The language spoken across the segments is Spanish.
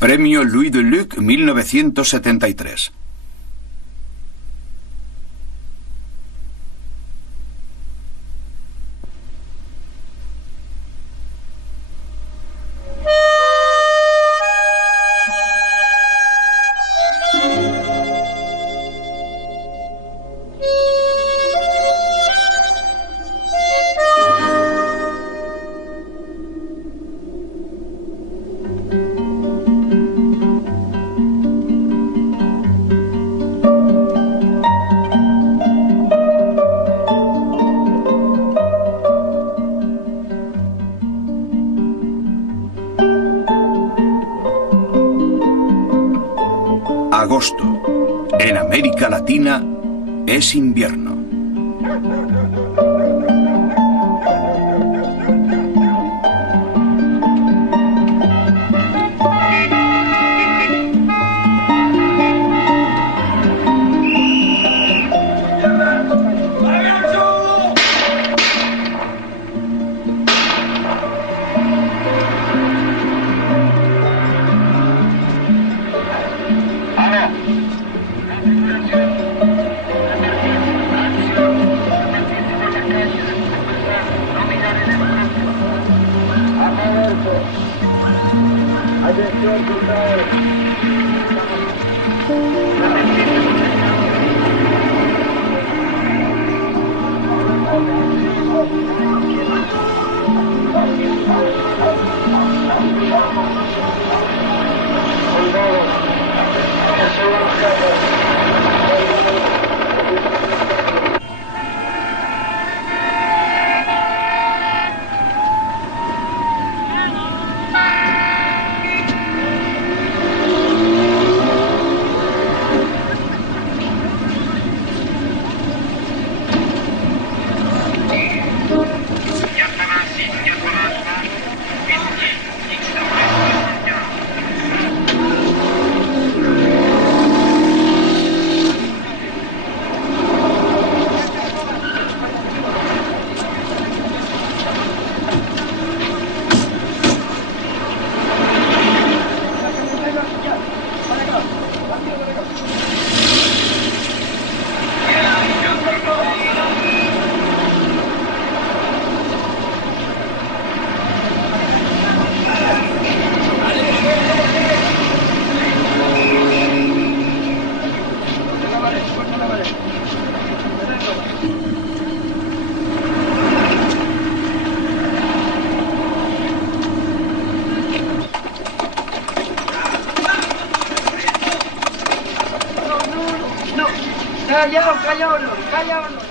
Premio Louis Deluc 1973. Agosto. En América Latina es invierno. Callaos.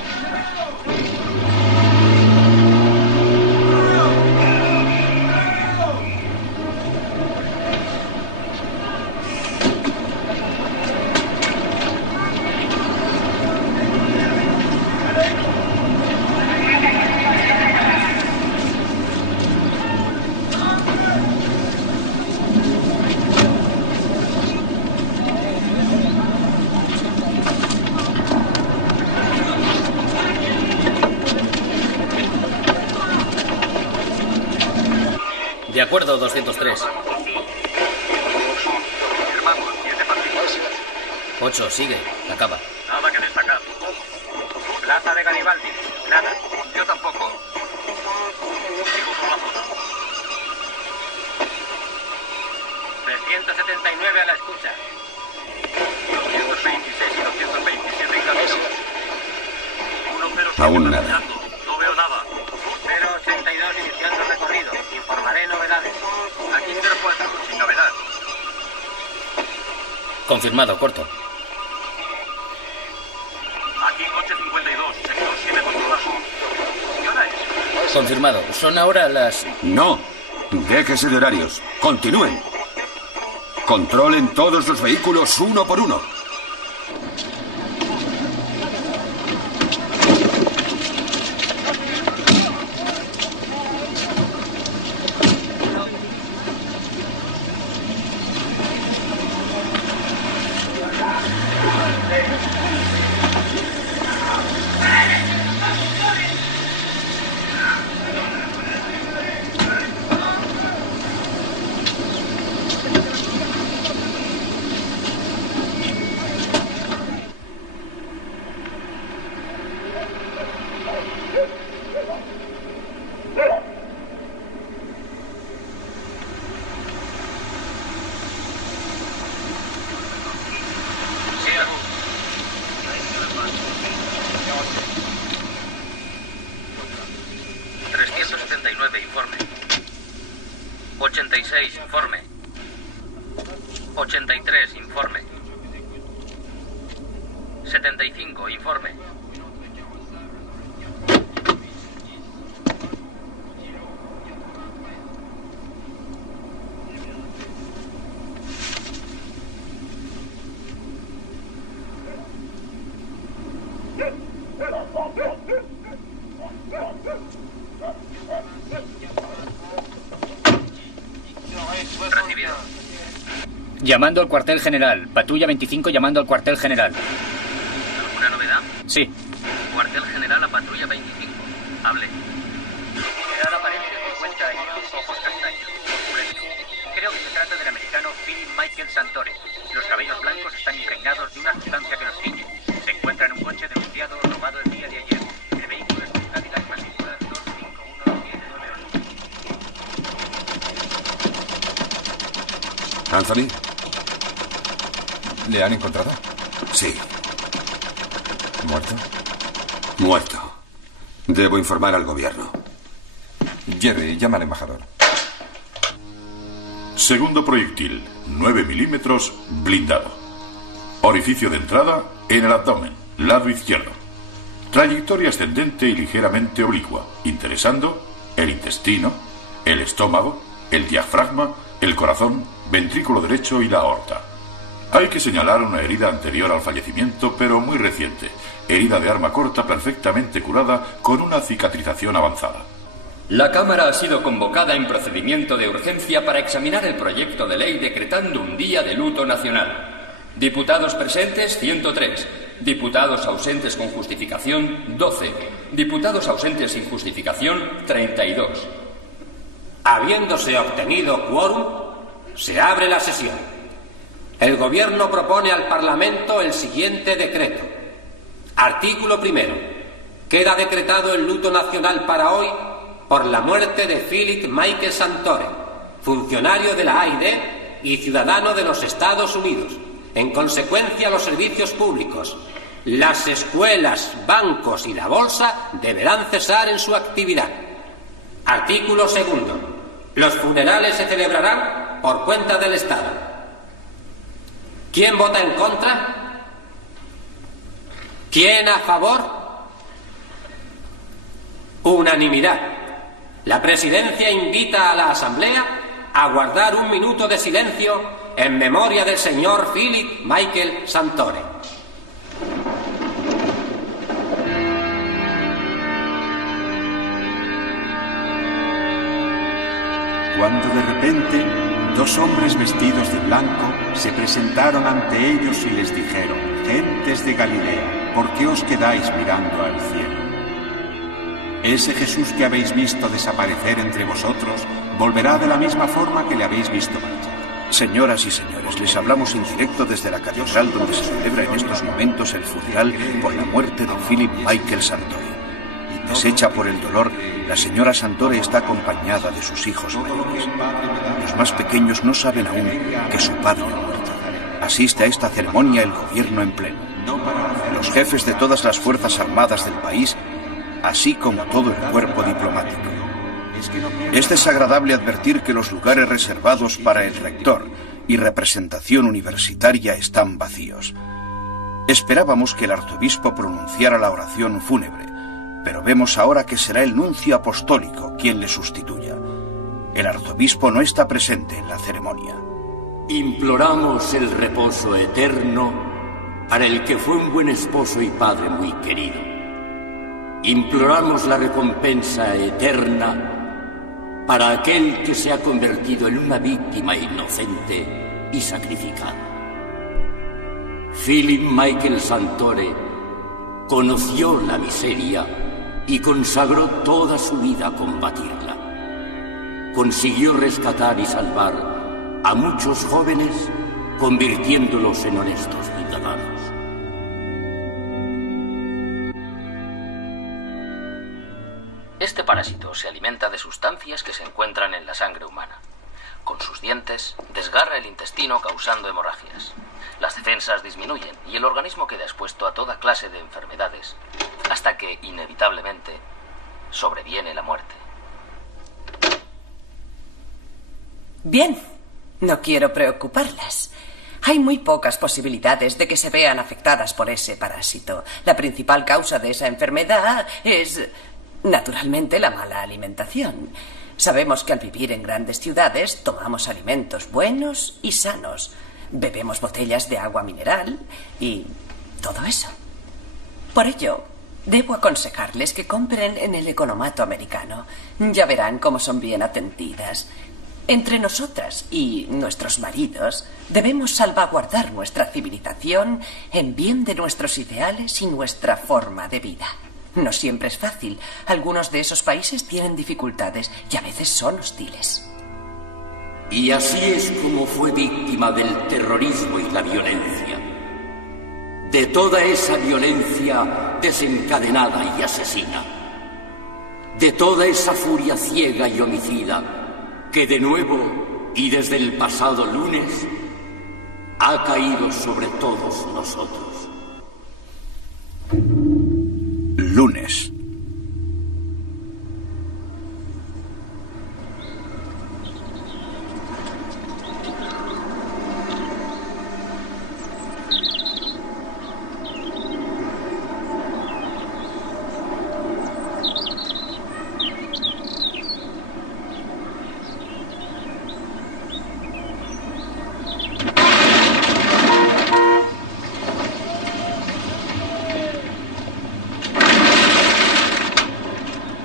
De acuerdo, 203. 8, sigue. Acaba. Nada que destacar. Plaza de Garibaldi. Nada. Yo tampoco. Sigo por la zona. 379 a la escucha. 226 y 227 en camino. 107 Aún nada. No veo nada. 082 iniciando recorrido. Informaré novedades. Aquí 04, sin novedad. Confirmado, corto. Aquí coche 52, sector 7 controlado. ¿Qué hora es? Confirmado. Son ahora las... No. Déjese de horarios. Continúen. Controlen todos los vehículos uno por uno. 83, informe. 75, informe. Recibido. Llamando al cuartel general. Patrulla 25 llamando al cuartel general. ¿Alguna novedad? Sí. Cuartel general a patrulla 25. Hable. General aparente 50 años, ojos castaños, corpulento. Creo que se trata del americano Philip Michael Santore. Los cabellos blancos están impregnados de una sustancia que los ciñe. Se encuentra en un coche denunciado robado el día de ayer. El vehículo es un Cadillac matrícula 25178. Anthony. ¿Le han encontrado? Sí. ¿Muerto? Muerto. Debo informar al gobierno. Jerry, llama al embajador. Segundo proyectil, 9 milímetros, blindado. Orificio de entrada en el abdomen, lado izquierdo. Trayectoria ascendente y ligeramente oblicua, interesando el intestino, el estómago, el diafragma, el corazón, ventrículo derecho y la aorta. Hay que señalar una herida anterior al fallecimiento, pero muy reciente. Herida de arma corta perfectamente curada con una cicatrización avanzada. La Cámara ha sido convocada en procedimiento de urgencia para examinar el proyecto de ley decretando un día de luto nacional. Diputados presentes, 103. Diputados ausentes con justificación, 12. Diputados ausentes sin justificación, 32. Habiéndose obtenido quórum, se abre la sesión. El Gobierno propone al Parlamento el siguiente decreto. Artículo primero. Queda decretado el luto nacional para hoy por la muerte de Philip Michael Santore, funcionario de la AID y ciudadano de los Estados Unidos. En consecuencia, los servicios públicos, las escuelas, bancos y la bolsa deberán cesar en su actividad. Artículo segundo. Los funerales se celebrarán por cuenta del Estado. ¿Quién vota en contra? ¿Quién a favor? Unanimidad. La Presidencia invita a la Asamblea a guardar un minuto de silencio en memoria del señor Philip Michael Santore. Cuando de repente 2 hombres vestidos de blanco se presentaron ante ellos y les dijeron: gentes de Galilea, ¿por qué os quedáis mirando al cielo? Ese Jesús que habéis visto desaparecer entre vosotros volverá de la misma forma que le habéis visto marchar. Señoras y señores, les hablamos en directo desde la catedral donde se celebra en estos momentos el funeral por la muerte de Philip Michael Santore. Deshecha por el dolor, la señora Santore está acompañada de sus hijos mayores. Los más pequeños no saben aún que su padre ha muerto. Asiste a esta ceremonia el gobierno en pleno. Los jefes de todas las fuerzas armadas del país, así como todo el cuerpo diplomático. Es desagradable advertir que los lugares reservados para el rector y representación universitaria están vacíos. Esperábamos que el arzobispo pronunciara la oración fúnebre, pero vemos ahora que será el nuncio apostólico quien le sustituya. El arzobispo no está presente en la ceremonia. Imploramos el reposo eterno para el que fue un buen esposo y padre muy querido. Imploramos la recompensa eterna para aquel que se ha convertido en una víctima inocente y sacrificada. Philip Michael Santore conoció la miseria y consagró toda su vida a combatirla. Consiguió rescatar y salvar a muchos jóvenes, convirtiéndolos en honestos ciudadanos. Este parásito se alimenta de sustancias que se encuentran en la sangre humana. Con sus dientes, desgarra el intestino causando hemorragias. Las defensas disminuyen y el organismo queda expuesto a toda clase de enfermedades, hasta que, inevitablemente, sobreviene la muerte. Bien, no quiero preocuparlas, Hay muy pocas posibilidades de que se vean afectadas por ese parásito. La principal causa de esa enfermedad es, naturalmente, la mala alimentación. Sabemos que al vivir en grandes ciudades tomamos alimentos buenos y sanos. Bebemos botellas de agua mineral y todo eso. Por ello, debo aconsejarles que compren en el economato americano. Ya verán cómo son bien atendidas. Entre nosotras y nuestros maridos debemos salvaguardar nuestra civilización en bien de nuestros ideales y nuestra forma de vida. No siempre es fácil. Algunos de esos países tienen dificultades y a veces son hostiles. Y así es como fue víctima del terrorismo y la violencia. De toda esa violencia desencadenada y asesina. De toda esa furia ciega y homicida que de nuevo y desde el pasado lunes ha caído sobre todos nosotros. Lunes.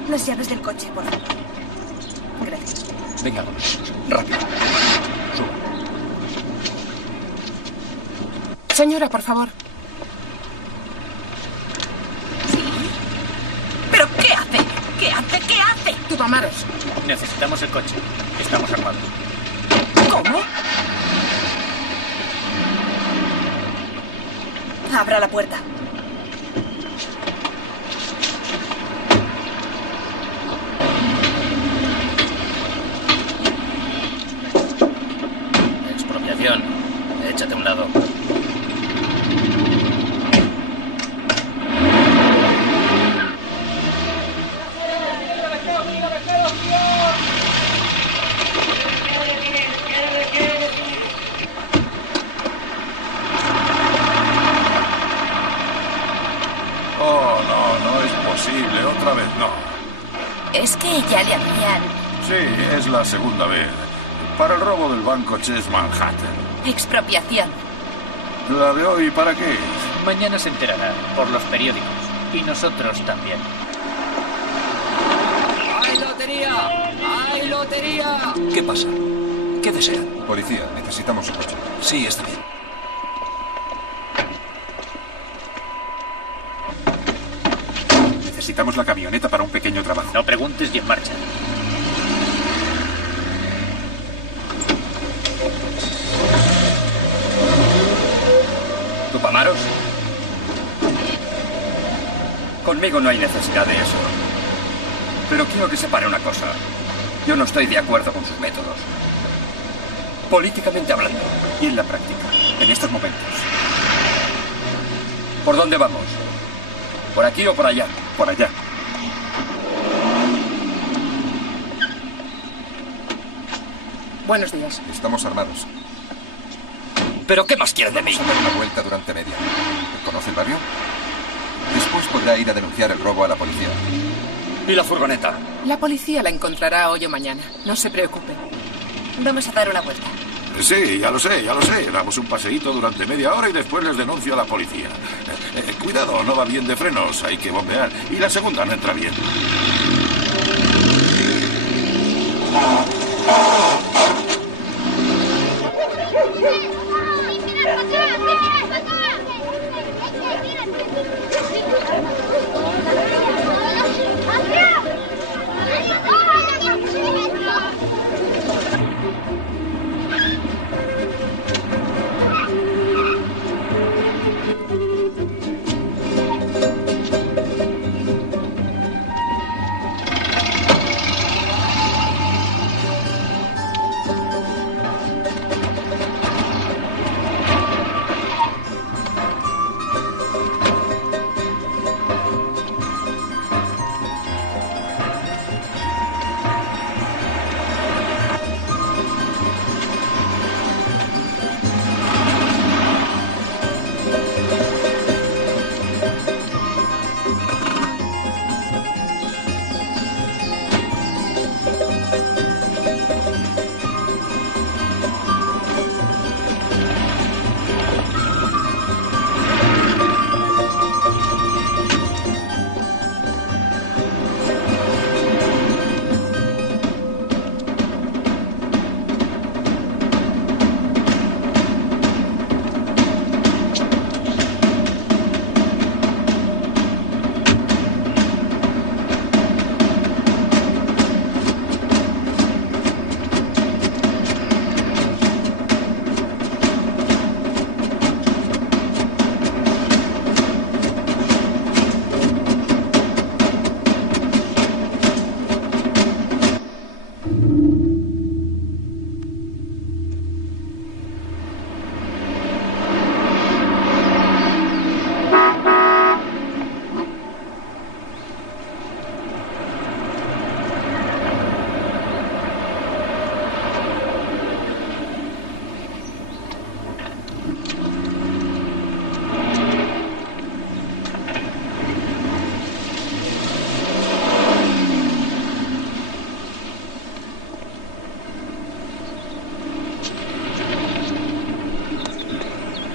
Las llaves del coche, por favor. Gracias. Venga, vamos. Rápido. Suba. Señora, por favor. ¿Sí? ¿Pero qué hace? ¿Qué hace? ¿Qué hace? Tupamaros. Necesitamos el coche. Estamos armados. ¿Cómo? Abra la puerta. Échate a un lado. Oh, no es posible. Otra vez no. Es que ya le habían... Sí, es la segunda vez. Para el robo del banco Chase Manhattan. Expropiación. ¿La de hoy para qué es? Mañana se enterará por los periódicos. Y nosotros también. ¡Hay lotería! ¡Hay lotería! ¿Qué pasa? ¿Qué desean? Policía, necesitamos su coche. Sí, está bien. Necesitamos la camioneta para un pequeño trabajo. No preguntes y en marcha. ¿Tupamaros? Conmigo no hay necesidad de eso. Pero quiero que separe una cosa. Yo no estoy de acuerdo con sus métodos. Políticamente hablando. Y en la práctica, en estos momentos. ¿Por dónde vamos? ¿Por aquí o por allá? Por allá. Buenos días. Estamos armados. ¿Pero qué más quieren de mí? Vamos a dar una vuelta durante media. ¿Conoce el barrio? Después podrá ir a denunciar el robo a la policía. ¿Y la furgoneta? La policía la encontrará hoy o mañana. No se preocupe. Vamos a dar una vuelta. Sí, ya lo sé. Damos un paseíto durante media hora y después les denuncio a la policía. Cuidado, no va bien de frenos, hay que bombear. Y la segunda no entra bien.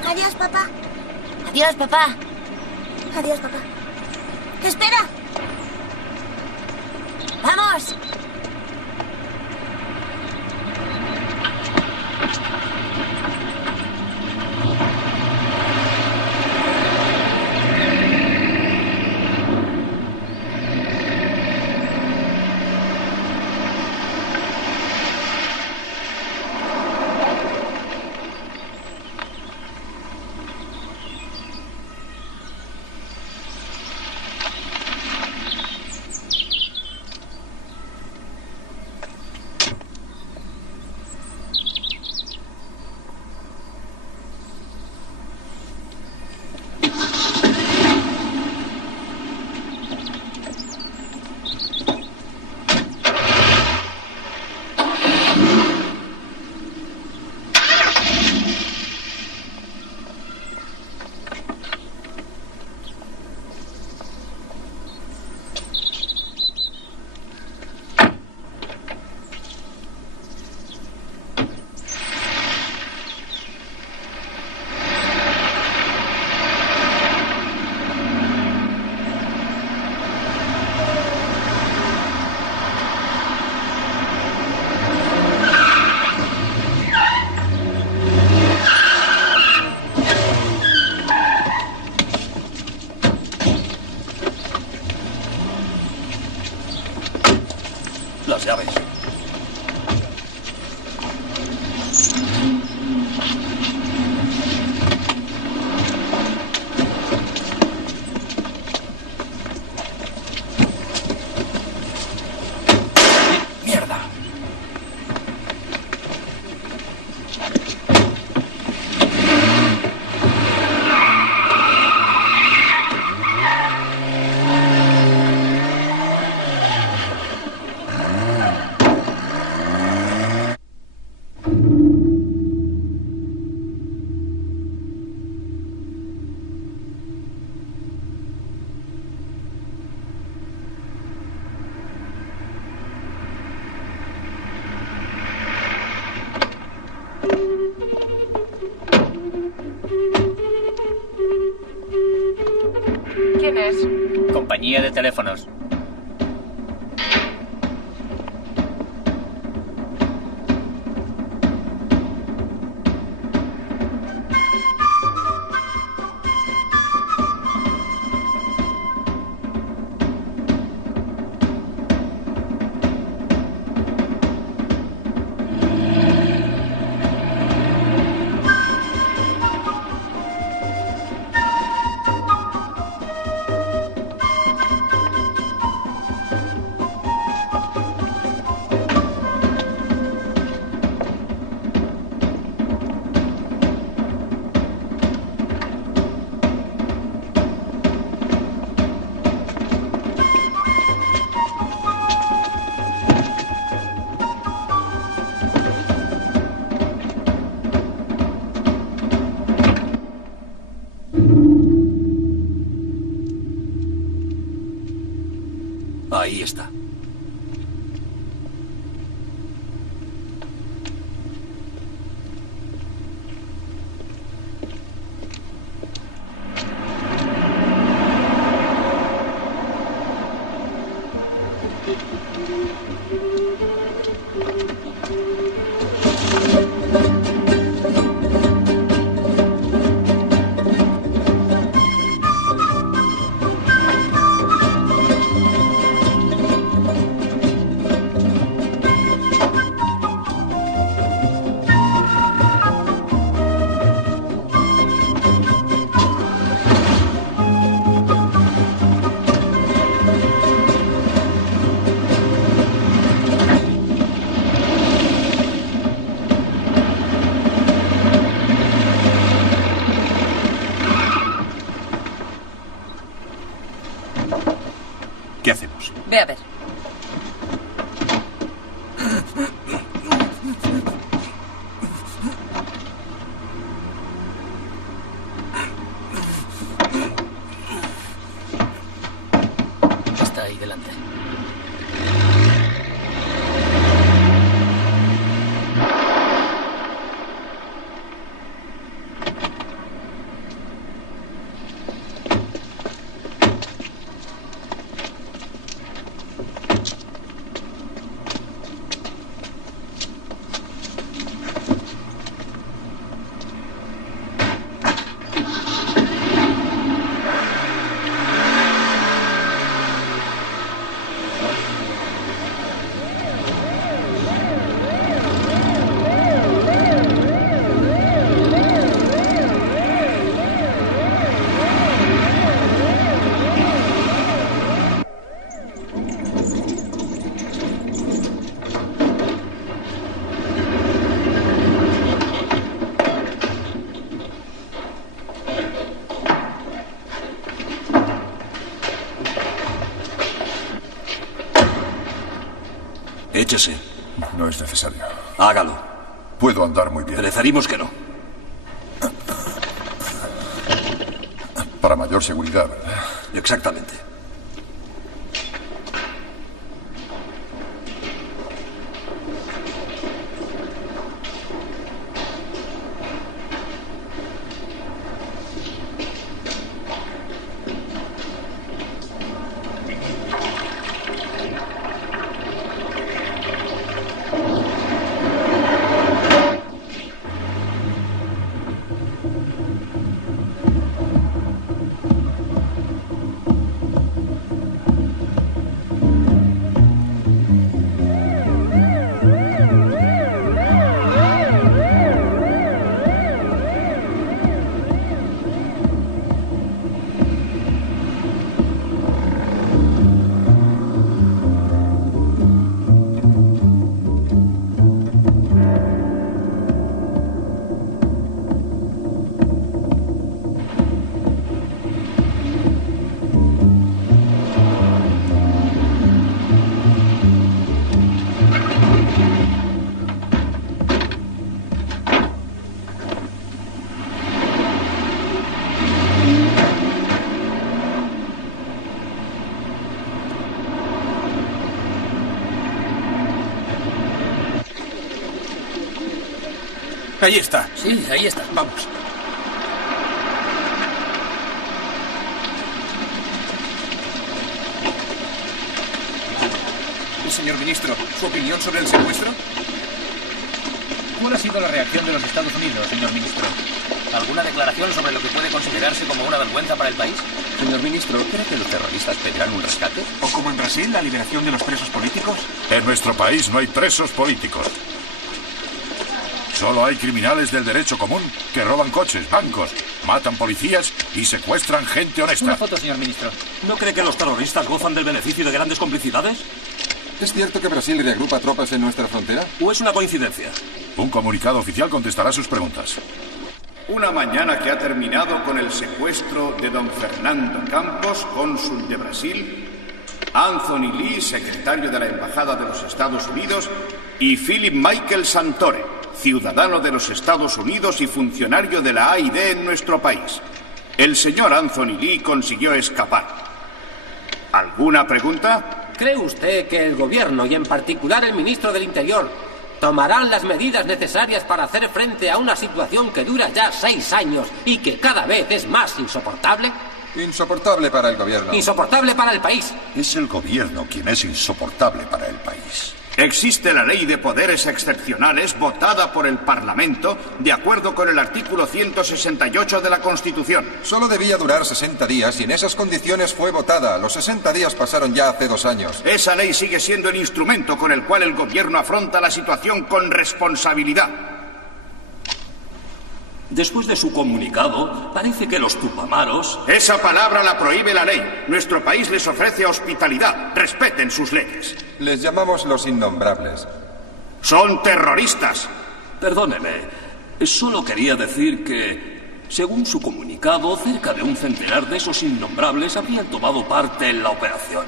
Adiós, papá. Adiós, papá. Adiós, papá. ¡Espera! ¡Vamos! Las llaves. ¡Mierda! ¿Quién es? Compañía de teléfonos. Ahí está. ¿Qué hacemos? Ve a ver. Está ahí delante. Échese. No es necesario. Hágalo. Puedo andar muy bien. Preferimos que no. Para mayor seguridad, ¿verdad? Exactamente. Ahí está. Sí, ahí está. Vamos. Señor ministro, ¿su opinión sobre el secuestro? ¿Cuál ha sido la reacción de los Estados Unidos, señor ministro? ¿Alguna declaración sobre lo que puede considerarse como una vergüenza para el país? Señor ministro, ¿cree que los terroristas pedirán un rescate? ¿O como en Brasil, la liberación de los presos políticos? En nuestro país no hay presos políticos. Solo hay criminales del derecho común que roban coches, bancos, matan policías y secuestran gente honesta. Una foto, señor ministro. ¿No cree que los terroristas gozan del beneficio de grandes complicidades? ¿Es cierto que Brasil reagrupa tropas en nuestra frontera? ¿O es una coincidencia? Un comunicado oficial contestará sus preguntas. Una mañana que ha terminado con el secuestro de don Fernando Campos, cónsul de Brasil, Anthony Lee, secretario de la Embajada de los Estados Unidos, y Philip Michael Santore, ciudadano de los Estados Unidos y funcionario de la AID en nuestro país. El señor Anthony Lee consiguió escapar. ¿Alguna pregunta? ¿Cree usted que el gobierno, y en particular el ministro del Interior, tomarán las medidas necesarias para hacer frente a una situación que dura ya 6 años y que cada vez es más insoportable? Insoportable para el gobierno. Insoportable para el país. Es el gobierno quien es insoportable para el país. Existe la Ley de Poderes Excepcionales votada por el Parlamento de acuerdo con el artículo 168 de la Constitución. Solo debía durar 60 días y en esas condiciones fue votada. Los 60 días pasaron ya hace 2 años. Esa ley sigue siendo el instrumento con el cual el gobierno afronta la situación con responsabilidad. Después de su comunicado, parece que los tupamaros... Esa palabra la prohíbe la ley. Nuestro país les ofrece hospitalidad. Respeten sus leyes. Les llamamos los innombrables. ¡Son terroristas! Perdóneme, solo quería decir que, según su comunicado, cerca de 1 centenar de esos innombrables habrían tomado parte en la operación.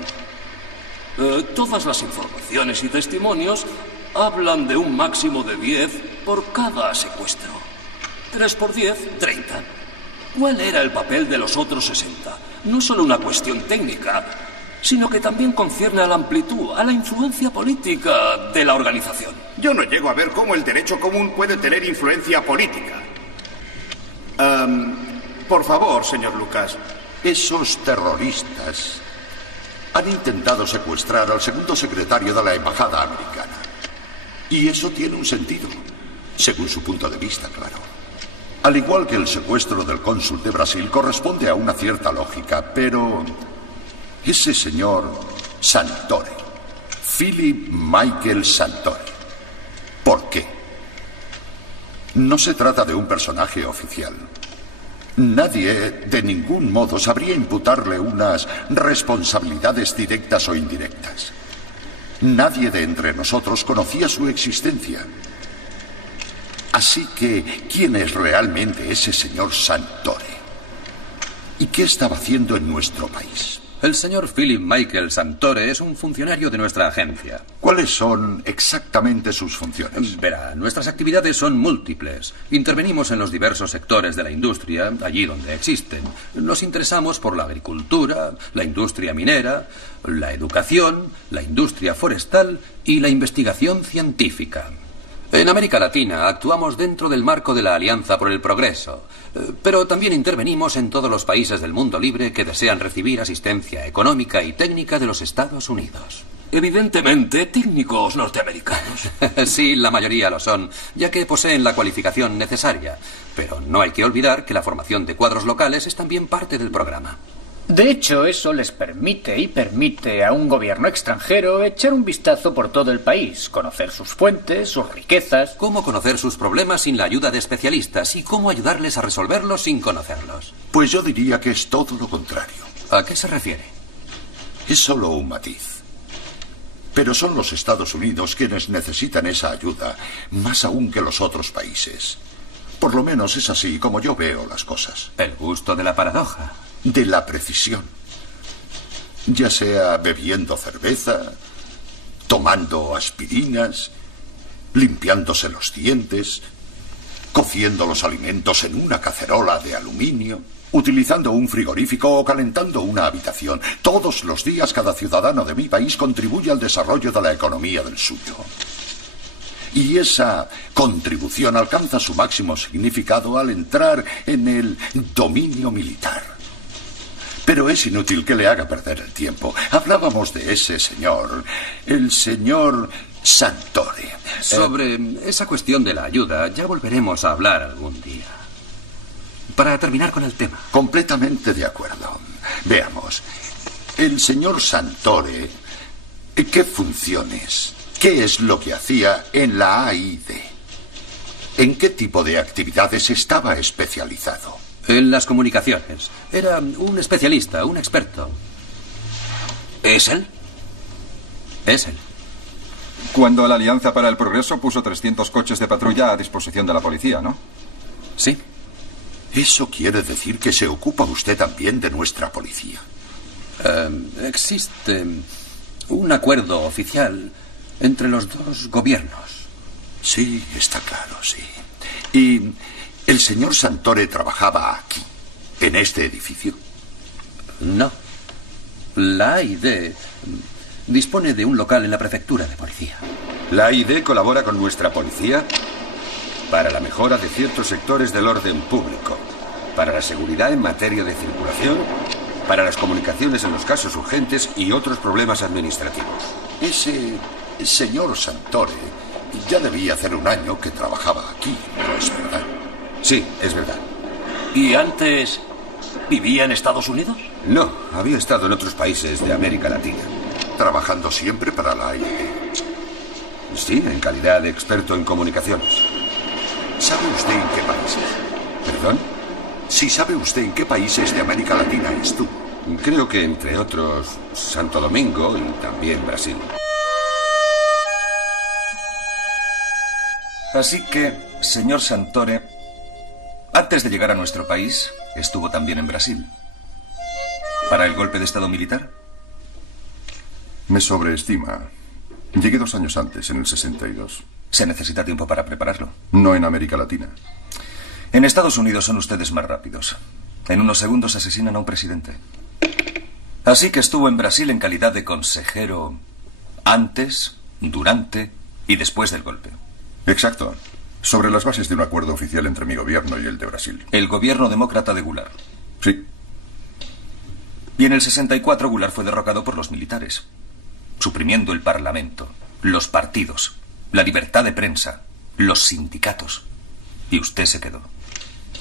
Todas las informaciones y testimonios hablan de un máximo de 10 por cada secuestro. 3 por 10, 30. ¿Cuál era el papel de los otros 60? No es solo una cuestión técnica, sino que también concierne a la amplitud, a la influencia política de la organización. Yo no llego a ver cómo el derecho común puede tener influencia política. Por favor, señor Lucas. Esos terroristas han intentado secuestrar al segundo secretario de la Embajada americana. Y eso tiene un sentido, según su punto de vista, claro. Al igual que el secuestro del cónsul de Brasil corresponde a una cierta lógica, pero ese señor Santore, Philip Michael Santore, ¿por qué? No se trata de un personaje oficial. Nadie, de ningún modo, sabría imputarle unas responsabilidades directas o indirectas. Nadie de entre nosotros conocía su existencia. Así que, ¿quién es realmente ese señor Santore? ¿Y qué estaba haciendo en nuestro país? El señor Philip Michael Santore es un funcionario de nuestra agencia. ¿Cuáles son exactamente sus funciones? Verá, nuestras actividades son múltiples. Intervenimos en los diversos sectores de la industria, allí donde existen. Nos interesamos por la agricultura, la industria minera, la educación, la industria forestal y la investigación científica. En América Latina actuamos dentro del marco de la Alianza por el Progreso, pero también intervenimos en todos los países del mundo libre que desean recibir asistencia económica y técnica de los Estados Unidos. Evidentemente, técnicos norteamericanos. Sí, la mayoría lo son, ya que poseen la cualificación necesaria. Pero no hay que olvidar que la formación de cuadros locales es también parte del programa. De hecho, eso les permite a un gobierno extranjero echar un vistazo por todo el país, conocer sus fuentes, sus riquezas. Cómo conocer sus problemas sin la ayuda de especialistas y cómo ayudarles a resolverlos sin conocerlos. Pues yo diría que es todo lo contrario. ¿A qué se refiere? Es solo un matiz. Pero son los Estados Unidos quienes necesitan esa ayuda, más aún que los otros países. Por lo menos es así como yo veo las cosas. El gusto de la paradoja. De la precisión. Ya sea bebiendo cerveza, tomando aspirinas, limpiándose los dientes, cociendo los alimentos en una cacerola de aluminio, utilizando un frigorífico o calentando una habitación. Todos los días cada ciudadano de mi país contribuye al desarrollo de la economía del suyo. Y esa contribución alcanza su máximo significado al entrar en el dominio militar. Pero es inútil que le haga perder el tiempo. Hablábamos de ese señor, el señor Santore. Sobre esa cuestión de la ayuda, ya volveremos a hablar algún día. Para terminar con el tema. Completamente de acuerdo. Veamos. El señor Santore, ¿qué funciones? ¿Qué es lo que hacía en la AID? ¿En qué tipo de actividades estaba especializado? En las comunicaciones. Era un especialista, un experto. ¿Es él? Es él. Cuando la Alianza para el Progreso puso 300 coches de patrulla a disposición de la policía, ¿no? Sí. Eso quiere decir que se ocupa usted también de nuestra policía. Existe un acuerdo oficial entre los dos gobiernos. Sí, está claro, sí. Y el señor Santore trabajaba aquí, en este edificio. No. La AID dispone de un local en la prefectura de policía. ¿La AID colabora con nuestra policía? Para la mejora de ciertos sectores del orden público, para la seguridad en materia de circulación, para las comunicaciones en los casos urgentes y otros problemas administrativos. Ese señor Santore ya debía hacer un año que trabajaba aquí, ¿no es verdad? Sí, es verdad. ¿Y antes vivía en Estados Unidos? No, había estado en otros países de América Latina. ¿Trabajando siempre para la AID? Sí, en calidad de experto en comunicaciones. ¿Sabe usted en qué países? ¿Perdón? Sí, ¿sabe usted en qué países de América Latina estuvo? Creo que, entre otros, Santo Domingo y también Brasil. Así que, señor Santore, antes de llegar a nuestro país, estuvo también en Brasil. ¿Para el golpe de Estado militar? Me sobreestima. Llegué 2 años antes, en el 62. ¿Se necesita tiempo para prepararlo? No en América Latina. En Estados Unidos son ustedes más rápidos. En unos segundos asesinan a un presidente. Así que estuvo en Brasil en calidad de consejero antes, durante y después del golpe. Exacto. Sobre las bases de un acuerdo oficial entre mi gobierno y el de Brasil. El gobierno demócrata de Goulart. Sí. Y en el 64 Goulart fue derrocado por los militares, suprimiendo el parlamento, los partidos, la libertad de prensa, los sindicatos. Y usted se quedó.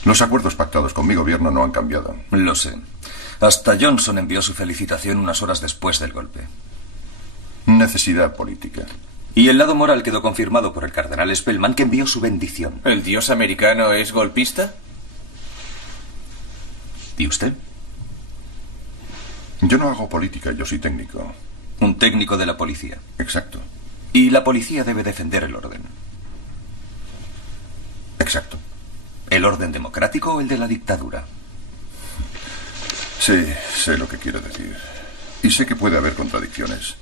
Los acuerdos pactados con mi gobierno no han cambiado. Lo sé. Hasta Johnson envió su felicitación unas horas después del golpe. Necesidad política. Y el lado moral quedó confirmado por el cardenal Spellman, que envió su bendición. ¿El dios americano es golpista? ¿Y usted? Yo no hago política, yo soy técnico. Un técnico de la policía. Exacto. Y la policía debe defender el orden. Exacto. ¿El orden democrático o el de la dictadura? Sí, sé lo que quiero decir. Y sé que puede haber contradicciones.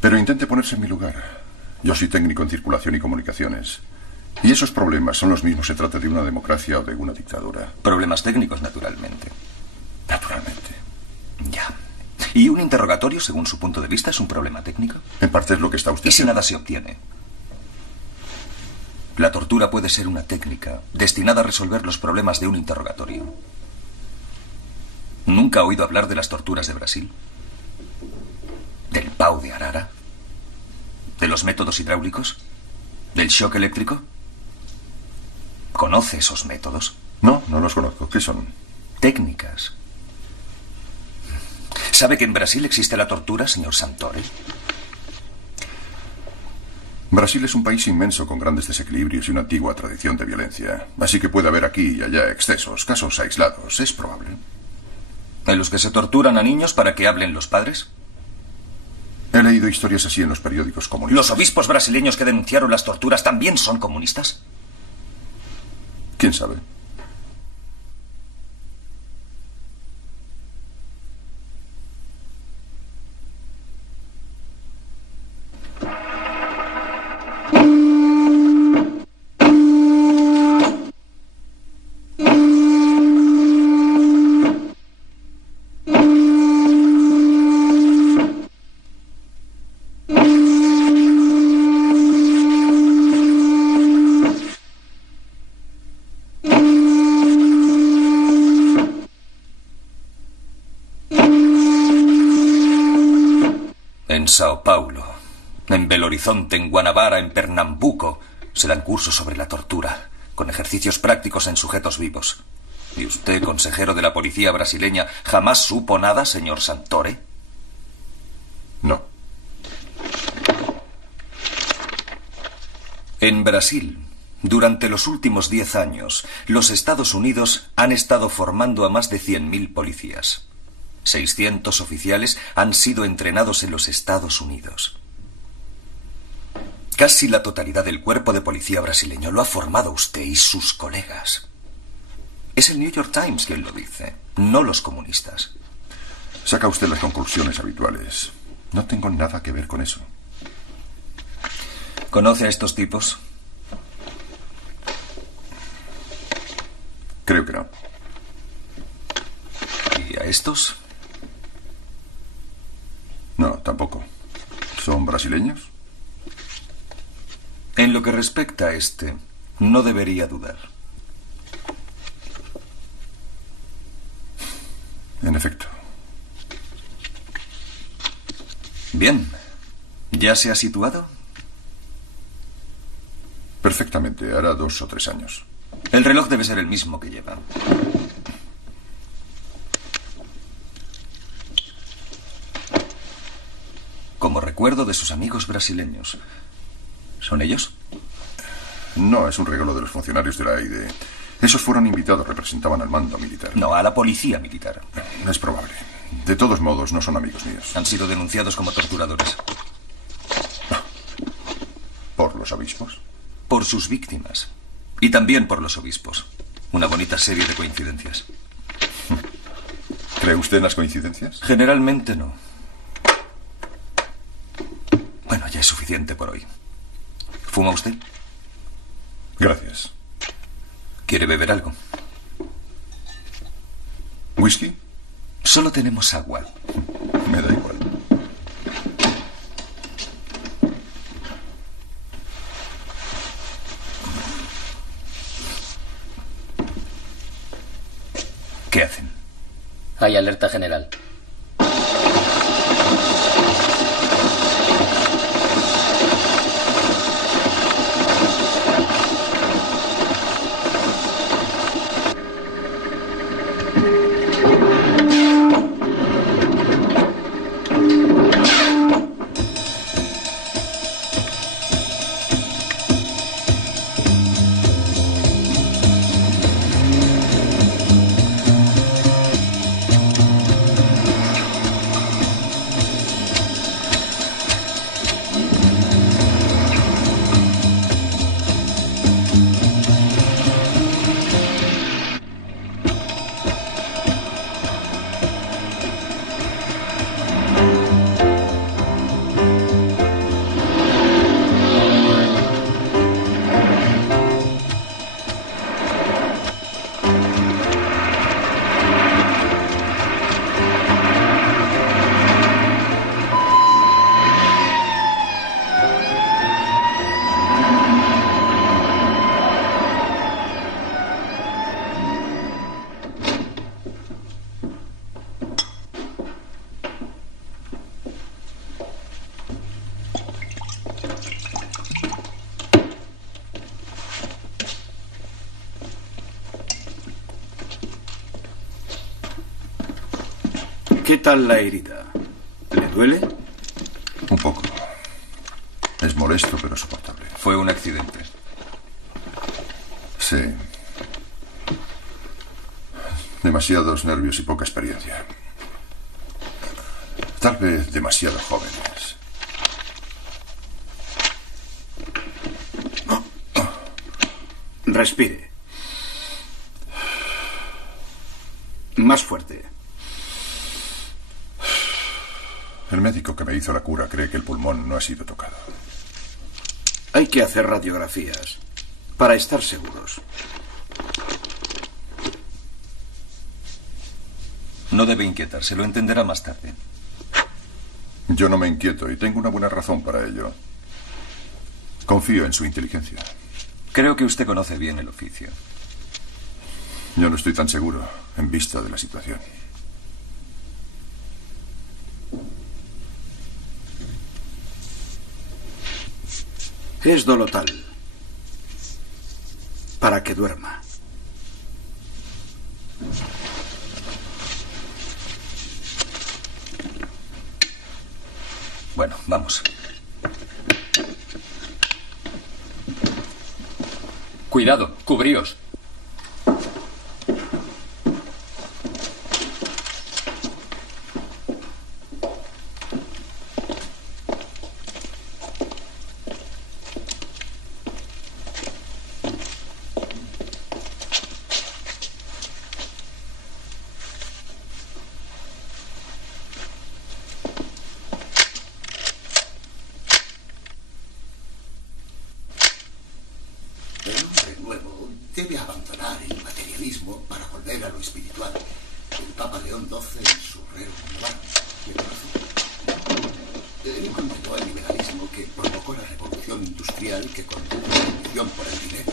Pero intente ponerse en mi lugar. Yo soy técnico en circulación y comunicaciones. Y esos problemas son los mismos, se trata de una democracia o de una dictadura. Problemas técnicos, naturalmente. Naturalmente. Ya. ¿Y un interrogatorio, según su punto de vista, es un problema técnico? En parte es lo que está usted ¿Y si haciendo. nada se obtiene? La tortura puede ser una técnica destinada a resolver los problemas de un interrogatorio. ¿Nunca ha oído hablar de las torturas de Brasil? ¿Del pau de Arara? ¿De los métodos hidráulicos? ¿Del shock eléctrico? ¿Conoce esos métodos? No, no los conozco. ¿Qué son? Técnicas. ¿Sabe que en Brasil existe la tortura, señor Santore? Brasil es un país inmenso con grandes desequilibrios y una antigua tradición de violencia. Así que puede haber aquí y allá excesos, casos aislados. Es probable. ¿En los que se torturan a niños para que hablen los padres? He leído historias así en los periódicos comunistas. ¿Los obispos brasileños que denunciaron las torturas también son comunistas? ¿Quién sabe? En Sao Paulo, en Belo Horizonte, en Guanabara, en Pernambuco, se dan cursos sobre la tortura, con ejercicios prácticos en sujetos vivos. ¿Y usted, consejero de la policía brasileña, jamás supo nada, señor Santore? No. En Brasil, durante los últimos 10 años, los Estados Unidos han estado formando a más de 100.000 policías. 600 oficiales han sido entrenados en los Estados Unidos. Casi la totalidad del cuerpo de policía brasileño lo ha formado usted y sus colegas. Es el New York Times quien lo dice, no los comunistas. Saca usted las conclusiones habituales. No tengo nada que ver con eso. ¿Conoce a estos tipos? Creo que no. ¿Y a estos? No, tampoco. ¿Son brasileños? En lo que respecta a este, no debería dudar. En efecto. Bien. ¿Ya se ha situado? Perfectamente. Hará 2 o 3 años. El reloj debe ser el mismo que lleva. Como recuerdo de sus amigos brasileños. ¿Son ellos? No, es un regalo de los funcionarios de la AID. Esos fueron invitados, representaban al mando militar. No, a la policía militar. Es probable. De todos modos, no son amigos míos. Han sido denunciados como torturadores. ¿Por los obispos? Por sus víctimas. Y también por los obispos. Una bonita serie de coincidencias. ¿Cree usted en las coincidencias? Generalmente no. Bueno, ya es suficiente por hoy. ¿Fuma usted? Gracias. ¿Quiere beber algo? ¿Whisky? Solo tenemos agua. Me da igual. ¿Qué hacen? Hay alerta general. ¿Qué tal la herida? ¿Le duele? Un poco. Es molesto, pero soportable. Fue un accidente. Sí. Demasiados nervios y poca experiencia. Tal vez demasiado jóvenes. Respire. Más fuerte. El médico que me hizo la cura cree que el pulmón no ha sido tocado. Hay que hacer radiografías para estar seguros. No debe inquietarse, lo entenderá más tarde. Yo no me inquieto y tengo una buena razón para ello. Confío en su inteligencia. Creo que usted conoce bien el oficio. Yo no estoy tan seguro en vista de la situación. Es Dolotal. Para que duerma. Bueno, vamos. Cuidado, cubríos. Debe abandonar el materialismo para volver a lo espiritual. El Papa León XII en su Rerum Novarum. Él condenó el liberalismo que provocó la revolución industrial que condujo a la ambición por el dinero.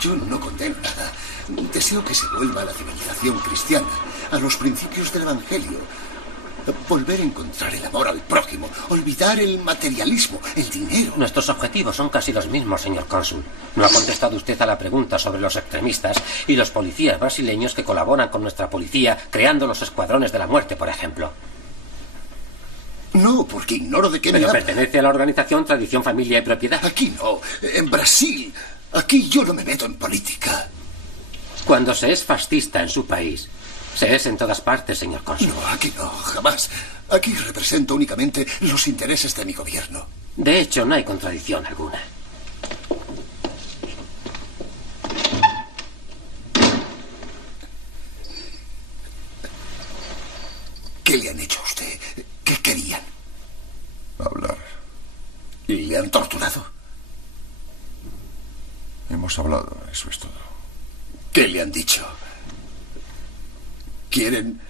Yo no condeno nada. Deseo que se vuelva a la civilización cristiana, a los principios del Evangelio. Volver a encontrar el amor al prójimo, olvidar el materialismo, el dinero. Nuestros objetivos son casi los mismos, señor cónsul. No ha contestado usted a la pregunta sobre los extremistas y los policías brasileños que colaboran con nuestra policía, creando los escuadrones de la muerte, por ejemplo. No, porque ignoro de qué me Pero habla. pertenece a la organización Tradición, Familia y Propiedad. Aquí no, en Brasil. Aquí yo no me meto en política. Cuando se es fascista en su país, se es en todas partes, señor cónsul. No, aquí no, jamás. Aquí represento únicamente los intereses de mi gobierno. De hecho, no hay contradicción alguna. ¿Qué le han hecho a usted? ¿Qué querían? Hablar. ¿Y le han torturado? Hemos hablado, eso es todo. ¿Qué le han dicho? Quieren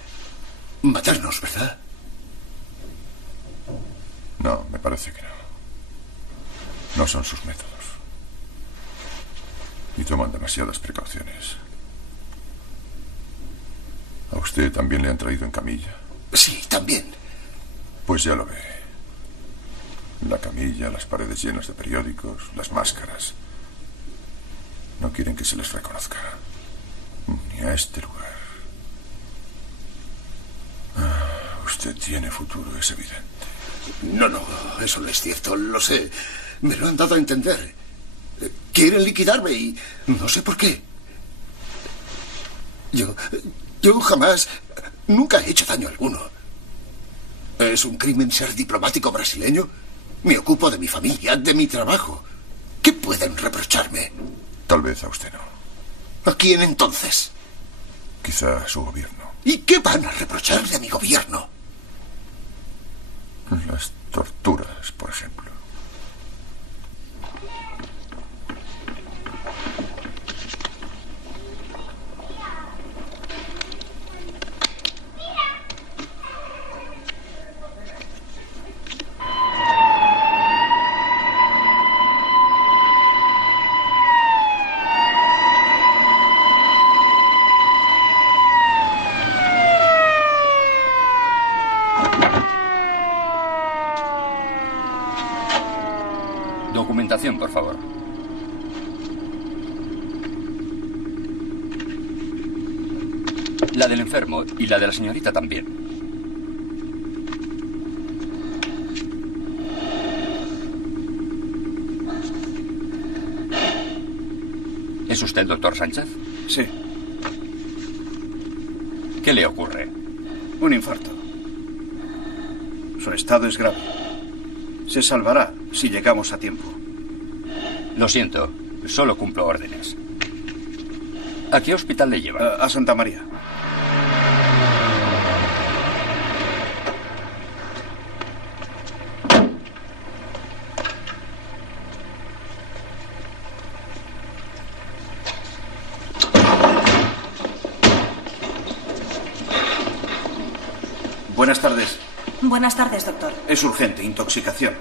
matarnos, ¿verdad? No, me parece que no. No son sus métodos. Y toman demasiadas precauciones. ¿A usted también le han traído en camilla? Sí, también. Pues ya lo ve. La camilla, las paredes llenas de periódicos, las máscaras. No quieren que se les reconozca. Ni a este lugar. Usted tiene futuro, es evidente. No, eso no es cierto, lo sé. Me lo han dado a entender. Quieren liquidarme y no sé por qué. Yo jamás, nunca he hecho daño alguno. ¿Es un crimen ser diplomático brasileño? Me ocupo de mi familia, de mi trabajo. ¿Qué pueden reprocharme? Tal vez a usted no. ¿A quién entonces? Quizá a su gobierno. ¿Y qué van a reprocharle a mi gobierno? Las torturas, por ejemplo. Documentación, por favor. La del enfermo y la de la señorita también. ¿Es usted el doctor Sánchez? Sí. ¿Qué le ocurre? Un infarto. Su estado es grave. Se salvará si llegamos a tiempo. Lo siento, solo cumplo órdenes. ¿A qué hospital le llevan? A Santa María. Buenas tardes. Buenas tardes, doctor. Es urgente, intoxicación.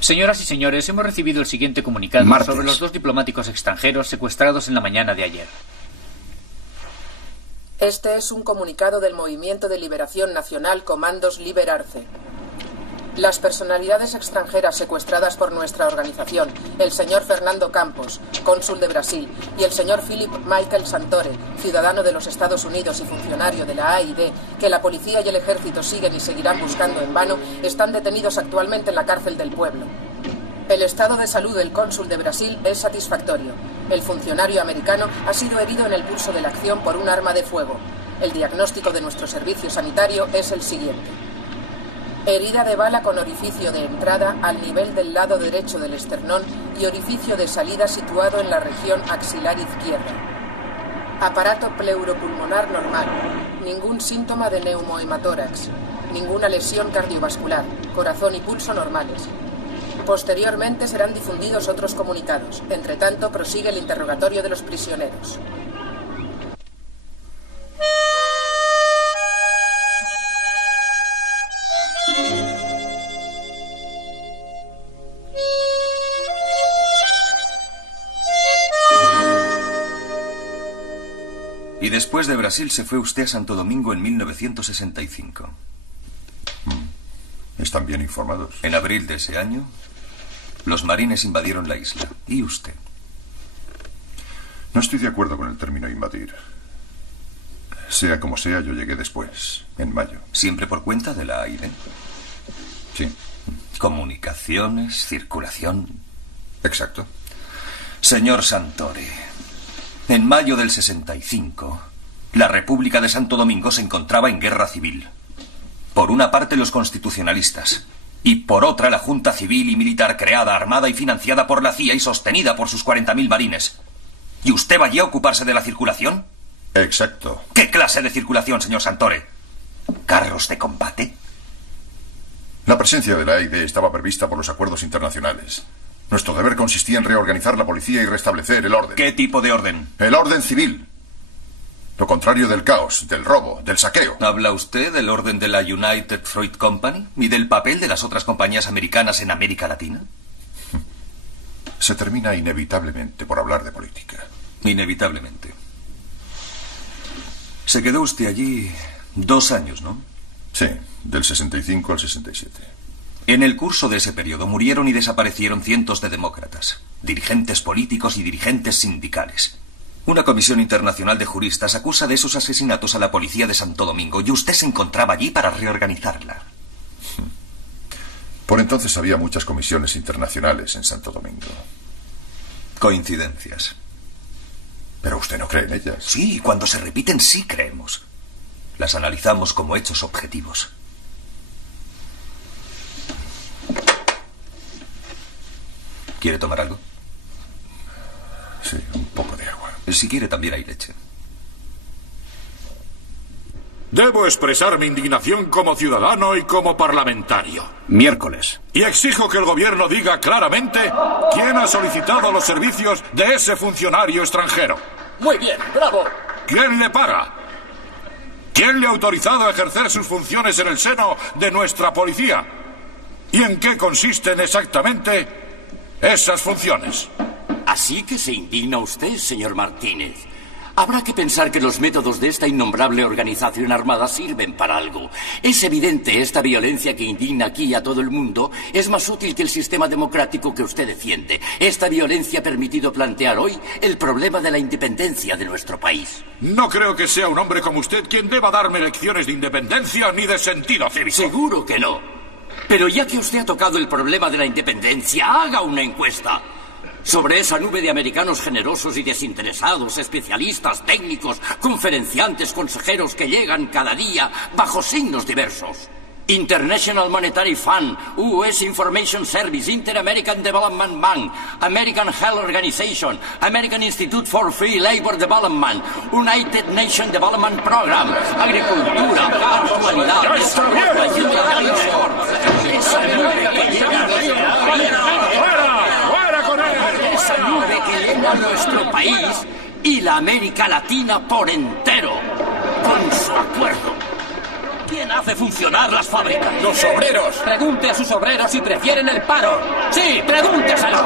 Señoras y señores, hemos recibido el siguiente comunicado sobre los 2 diplomáticos extranjeros secuestrados en la mañana de ayer. Este es un comunicado del Movimiento de Liberación Nacional Comandos Liberarce. Las personalidades extranjeras secuestradas por nuestra organización, el señor Fernando Campos, cónsul de Brasil, y el señor Philip Michael Santore, ciudadano de los Estados Unidos y funcionario de la AID, que la policía y el ejército siguen y seguirán buscando en vano, están detenidos actualmente en la cárcel del pueblo. El estado de salud del cónsul de Brasil es satisfactorio. El funcionario americano ha sido herido en el curso de la acción por un arma de fuego. El diagnóstico de nuestro servicio sanitario es el siguiente. Herida de bala con orificio de entrada al nivel del lado derecho del esternón y orificio de salida situado en la región axilar izquierda. Aparato pleuropulmonar normal. Ningún síntoma de neumohematórax. Ninguna lesión cardiovascular. Corazón y pulso normales. Posteriormente serán difundidos otros comunicados. Entre tanto, prosigue el interrogatorio de los prisioneros. Y después de Brasil se fue usted a Santo Domingo en 1965. Están bien informados. En abril de ese año, los marines invadieron la isla. ¿Y usted? No estoy de acuerdo con el término invadir. Sea como sea, yo llegué después, en mayo. ¿Siempre por cuenta de la AID? Sí. Comunicaciones, circulación. Exacto. Señor Santore, en mayo del 65, la República de Santo Domingo se encontraba en guerra civil. Por una parte los constitucionalistas y por otra la Junta Civil y Militar creada, armada y financiada por la CIA y sostenida por sus 40.000 marines. ¿Y usted va allí a ocuparse de la circulación? Exacto. ¿Qué clase de circulación, señor Santore? ¿Carros de combate? La presencia de la AID estaba prevista por los acuerdos internacionales. Nuestro deber consistía en reorganizar la policía y restablecer el orden. ¿Qué tipo de orden? El orden civil. Lo contrario del caos, del robo, del saqueo. ¿Habla usted del orden de la United Fruit Company y del papel de las otras compañías americanas en América Latina? Se termina inevitablemente por hablar de política. Inevitablemente. Se quedó usted allí 2 años, ¿no? Sí, del 65 al 67. En el curso de ese periodo murieron y desaparecieron cientos de demócratas, dirigentes políticos y dirigentes sindicales. Una comisión internacional de juristas acusa de esos asesinatos a la policía de Santo Domingo y usted se encontraba allí para reorganizarla. Por entonces había muchas comisiones internacionales en Santo Domingo. Coincidencias. Pero usted no cree en ellas. Sí, cuando se repiten sí creemos. Las analizamos como hechos objetivos. ¿Quiere tomar algo? Sí, un poco de agua. Si quiere, también hay leche. Debo expresar mi indignación como ciudadano y como parlamentario. Miércoles. Y exijo que el gobierno diga claramente quién ha solicitado los servicios de ese funcionario extranjero. Muy bien, bravo. ¿Quién le paga? ¿Quién le ha autorizado a ejercer sus funciones en el seno de nuestra policía? ¿Y en qué consisten exactamente esas funciones? Así que se indigna usted, señor Martínez. Habrá que pensar que los métodos de esta innombrable organización armada sirven para algo. Es evidente, esta violencia que indigna aquí a todo el mundo es más útil que el sistema democrático que usted defiende. Esta violencia ha permitido plantear hoy el problema de la independencia de nuestro país. No creo que sea un hombre como usted quien deba darme lecciones de independencia ni de sentido cívico. Seguro que no. Pero ya que usted ha tocado el problema de la independencia, haga una encuesta sobre esa nube de americanos generosos y desinteresados, especialistas, técnicos, conferenciantes, consejeros que llegan cada día bajo signos diversos. International Monetary Fund, US Information Service, Inter-American Development Bank, American Health Organization, American Institute for Free Labor Development, United Nations Development Program, agricultura, actualidad, desarrollo, ayuda al esa nube que llena esa nube que llena nuestro país y la América Latina por entero, con su acuerdo. ¿Quién hace funcionar las fábricas? ¡Los obreros! Pregunte a sus obreros si prefieren el paro. Sí, pregúnteselo.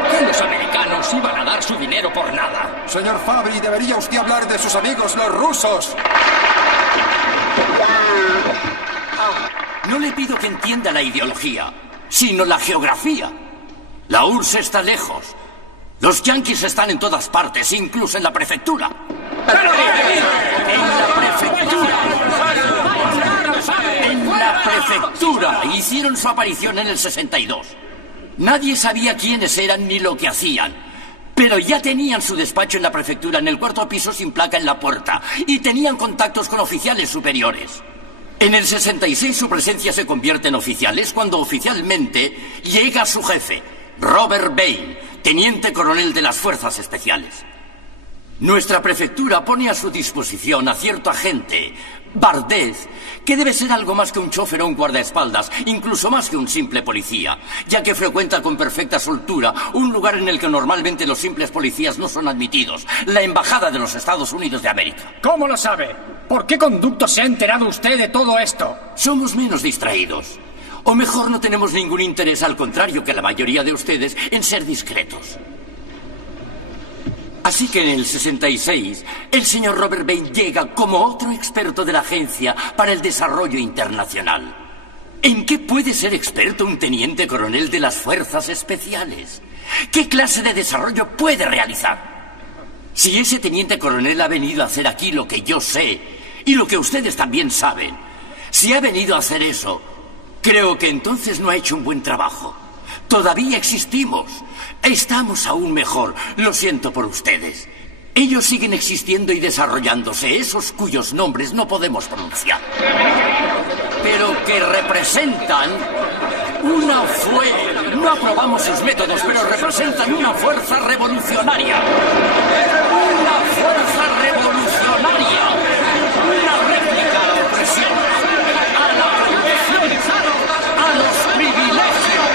¿Por qué los americanos iban a dar su dinero por nada? Señor Fabri, debería usted hablar de sus amigos los rusos. No le pido que entienda la ideología, sino la geografía. La URSS está lejos. Los yanquis están en todas partes, incluso en la prefectura. En la prefectura hicieron su aparición en el 62. Nadie sabía quiénes eran ni lo que hacían, pero ya tenían su despacho en la prefectura, en el cuarto piso sin placa en la puerta, y tenían contactos con oficiales superiores. En el 66 su presencia se convierte en oficial. Es cuando oficialmente llega su jefe, Robert Bain, teniente coronel de las Fuerzas Especiales. Nuestra prefectura pone a su disposición a cierto agente, Bardez, que debe ser algo más que un chofer o un guardaespaldas, incluso más que un simple policía, ya que frecuenta con perfecta soltura un lugar en el que normalmente los simples policías no son admitidos, la Embajada de los Estados Unidos de América. ¿Cómo lo sabe? ¿Por qué conducto se ha enterado usted de todo esto? Somos menos distraídos. O mejor, no tenemos ningún interés, al contrario que la mayoría de ustedes, en ser discretos. Así que en el 66, el señor Robert Bain llega como otro experto de la Agencia para el Desarrollo Internacional. ¿En qué puede ser experto un teniente coronel de las Fuerzas Especiales? ¿Qué clase de desarrollo puede realizar? Si ese teniente coronel ha venido a hacer aquí lo que yo sé, y lo que ustedes también saben, si ha venido a hacer eso, creo que entonces no ha hecho un buen trabajo. Todavía existimos. Estamos aún mejor. Lo siento por ustedes. Ellos siguen existiendo y desarrollándose, esos cuyos nombres no podemos pronunciar. Pero que representan una no aprobamos sus métodos, pero representan una fuerza revolucionaria. Una fuerza revolucionaria. Una réplica a la opresión, a la prohibición, a los privilegios.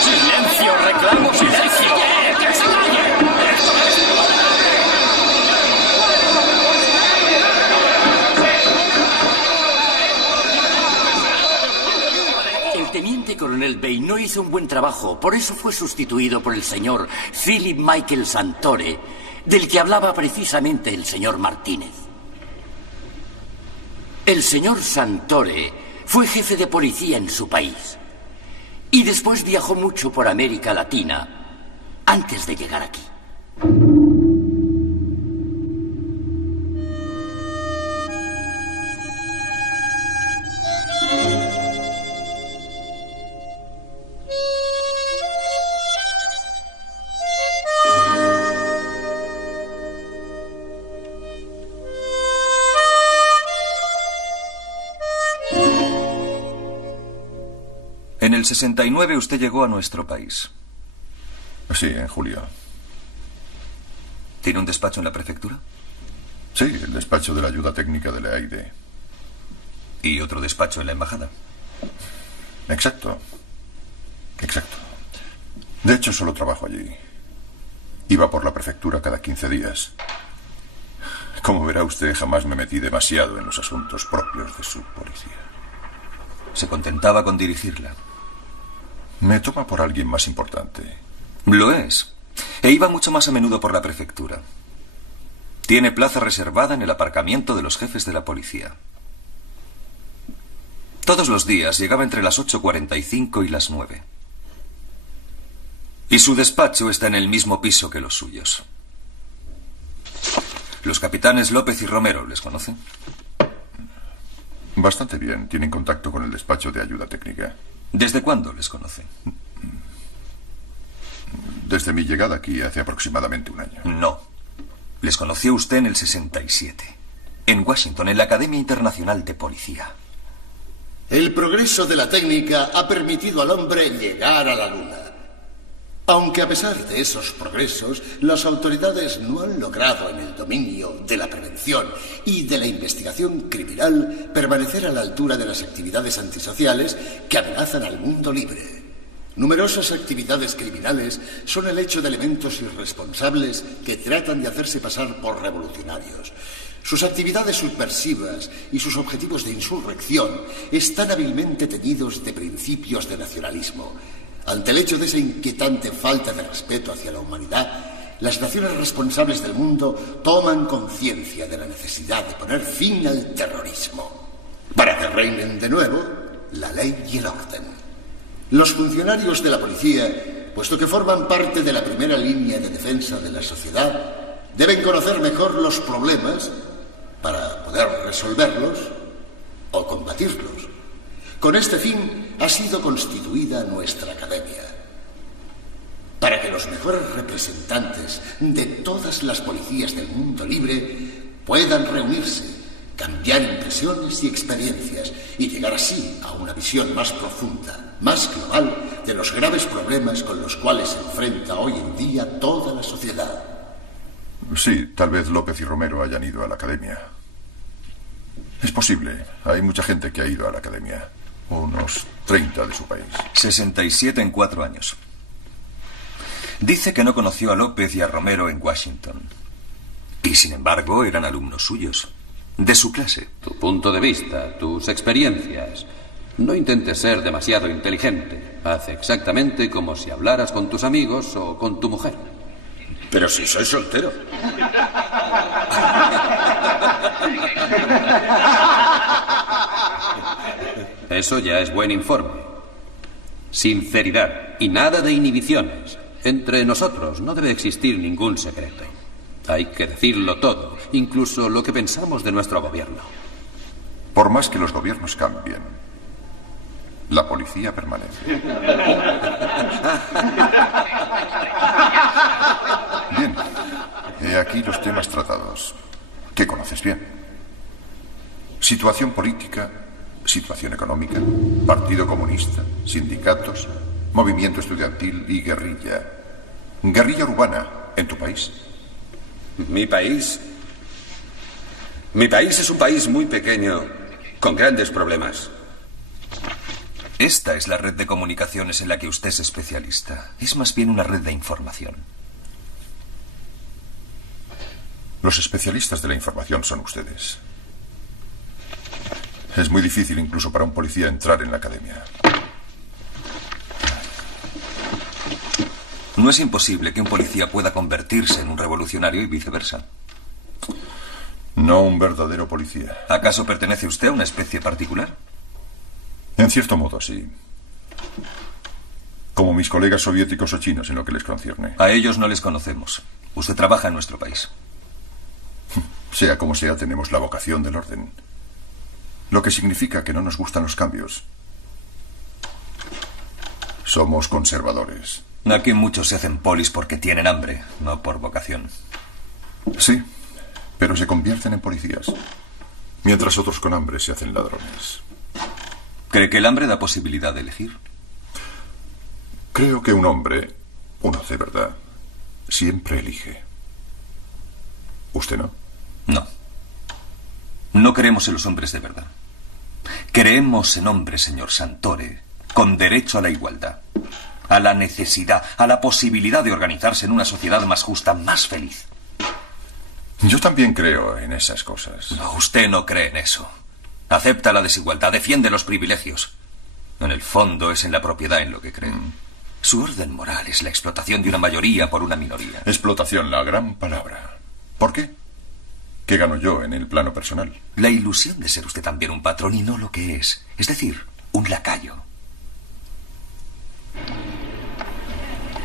Silencio, reclamo silencio. ¡Que se calle! El teniente coronel Bain no hizo un buen trabajo, por eso fue sustituido por el señor Philip Michael Santore, del que hablaba precisamente el señor Martínez. El señor Santore fue jefe de policía en su país y después viajó mucho por América Latina antes de llegar aquí. En el 69 usted llegó a nuestro país. Sí, en julio. ¿Tiene un despacho en la prefectura? Sí, el despacho de la ayuda técnica de la AIDE. ¿Y otro despacho en la embajada? Exacto. Exacto. De hecho, solo trabajo allí. Iba por la prefectura cada 15 días. Como verá usted, jamás me metí demasiado en los asuntos propios de su policía. ¿Se contentaba con dirigirla? Me toma por alguien más importante. Lo es. E iba mucho más a menudo por la prefectura. Tiene plaza reservada en el aparcamiento de los jefes de la policía. Todos los días llegaba entre las 8:45 y las 9. Y su despacho está en el mismo piso que los suyos. Los capitanes López y Romero, ¿les conocen? Bastante bien. Tienen contacto con el despacho de ayuda técnica. ¿Desde cuándo les conocen? Desde mi llegada aquí hace aproximadamente un año. No. Les conoció usted en el 67. En Washington, en la Academia Internacional de Policía. El progreso de la técnica ha permitido al hombre llegar a la Luna. Aunque a pesar de esos progresos, las autoridades no han logrado en el dominio de la prevención y de la investigación criminal permanecer a la altura de las actividades antisociales que amenazan al mundo libre. Numerosas actividades criminales son el hecho de elementos irresponsables que tratan de hacerse pasar por revolucionarios. Sus actividades subversivas y sus objetivos de insurrección están hábilmente teñidos de principios de nacionalismo. Ante el hecho de esa inquietante falta de respeto hacia la humanidad, las naciones responsables del mundo toman conciencia de la necesidad de poner fin al terrorismo, para que reinen de nuevo la ley y el orden. Los funcionarios de la policía, puesto que forman parte de la primera línea de defensa de la sociedad, deben conocer mejor los problemas para poder resolverlos o combatirlos. Con este fin ha sido constituida nuestra academia, para que los mejores representantes de todas las policías del mundo libre puedan reunirse, cambiar impresiones y experiencias y llegar así a una visión más profunda, más global de los graves problemas con los cuales se enfrenta hoy en día toda la sociedad. Sí, tal vez López y Romero hayan ido a la academia. Es posible. Hay mucha gente que ha ido a la academia. Unos 30 de su país. 67 en 4 años. Dice que no conoció a López y a Romero en Washington. Y sin embargo eran alumnos suyos. De su clase. Tu punto de vista, tus experiencias. No intentes ser demasiado inteligente. Haz exactamente como si hablaras con tus amigos o con tu mujer. Pero si soy soltero. Eso ya es buen informe. Sinceridad y nada de inhibiciones. Entre nosotros no debe existir ningún secreto. Hay que decirlo todo, incluso lo que pensamos de nuestro gobierno. Por más que los gobiernos cambien, la policía permanece. Bien, he aquí los temas tratados, que conoces bien. Situación política, situación económica, Partido Comunista, sindicatos, movimiento estudiantil y guerrilla. Guerrilla urbana en tu país. ¿Mi país? Mi país es un país muy pequeño, con grandes problemas. Esta es la red de comunicaciones en la que usted es especialista. Es más bien una red de información. Los especialistas de la información son ustedes. Es muy difícil incluso para un policía entrar en la academia. No es imposible que un policía pueda convertirse en un revolucionario y viceversa. No un verdadero policía. ¿Acaso pertenece usted a una especie particular? En cierto modo, sí. Como mis colegas soviéticos o chinos en lo que les concierne. A ellos no les conocemos. Usted trabaja en nuestro país. Sea como sea, tenemos la vocación del orden. Lo que significa que no nos gustan los cambios. Somos conservadores. Aquí muchos se hacen polis porque tienen hambre, no por vocación. Sí, pero se convierten en policías. Mientras otros con hambre se hacen ladrones. ¿Cree que el hambre da posibilidad de elegir? Creo que un hombre, uno de verdad, siempre elige. ¿Usted no? No. No creemos en los hombres de verdad. Creemos en hombres, señor Santore, con derecho a la igualdad, a la necesidad, a la posibilidad de organizarse en una sociedad más justa, más feliz. Yo también creo en esas cosas. No, usted no cree en eso. Acepta la desigualdad, defiende los privilegios. En el fondo es en la propiedad en lo que cree. Su orden moral es la explotación de una mayoría por una minoría. Explotación, la gran palabra. ¿Por qué? ¿Qué gano yo en el plano personal? La ilusión de ser usted también un patrón y no lo que es decir, un lacayo.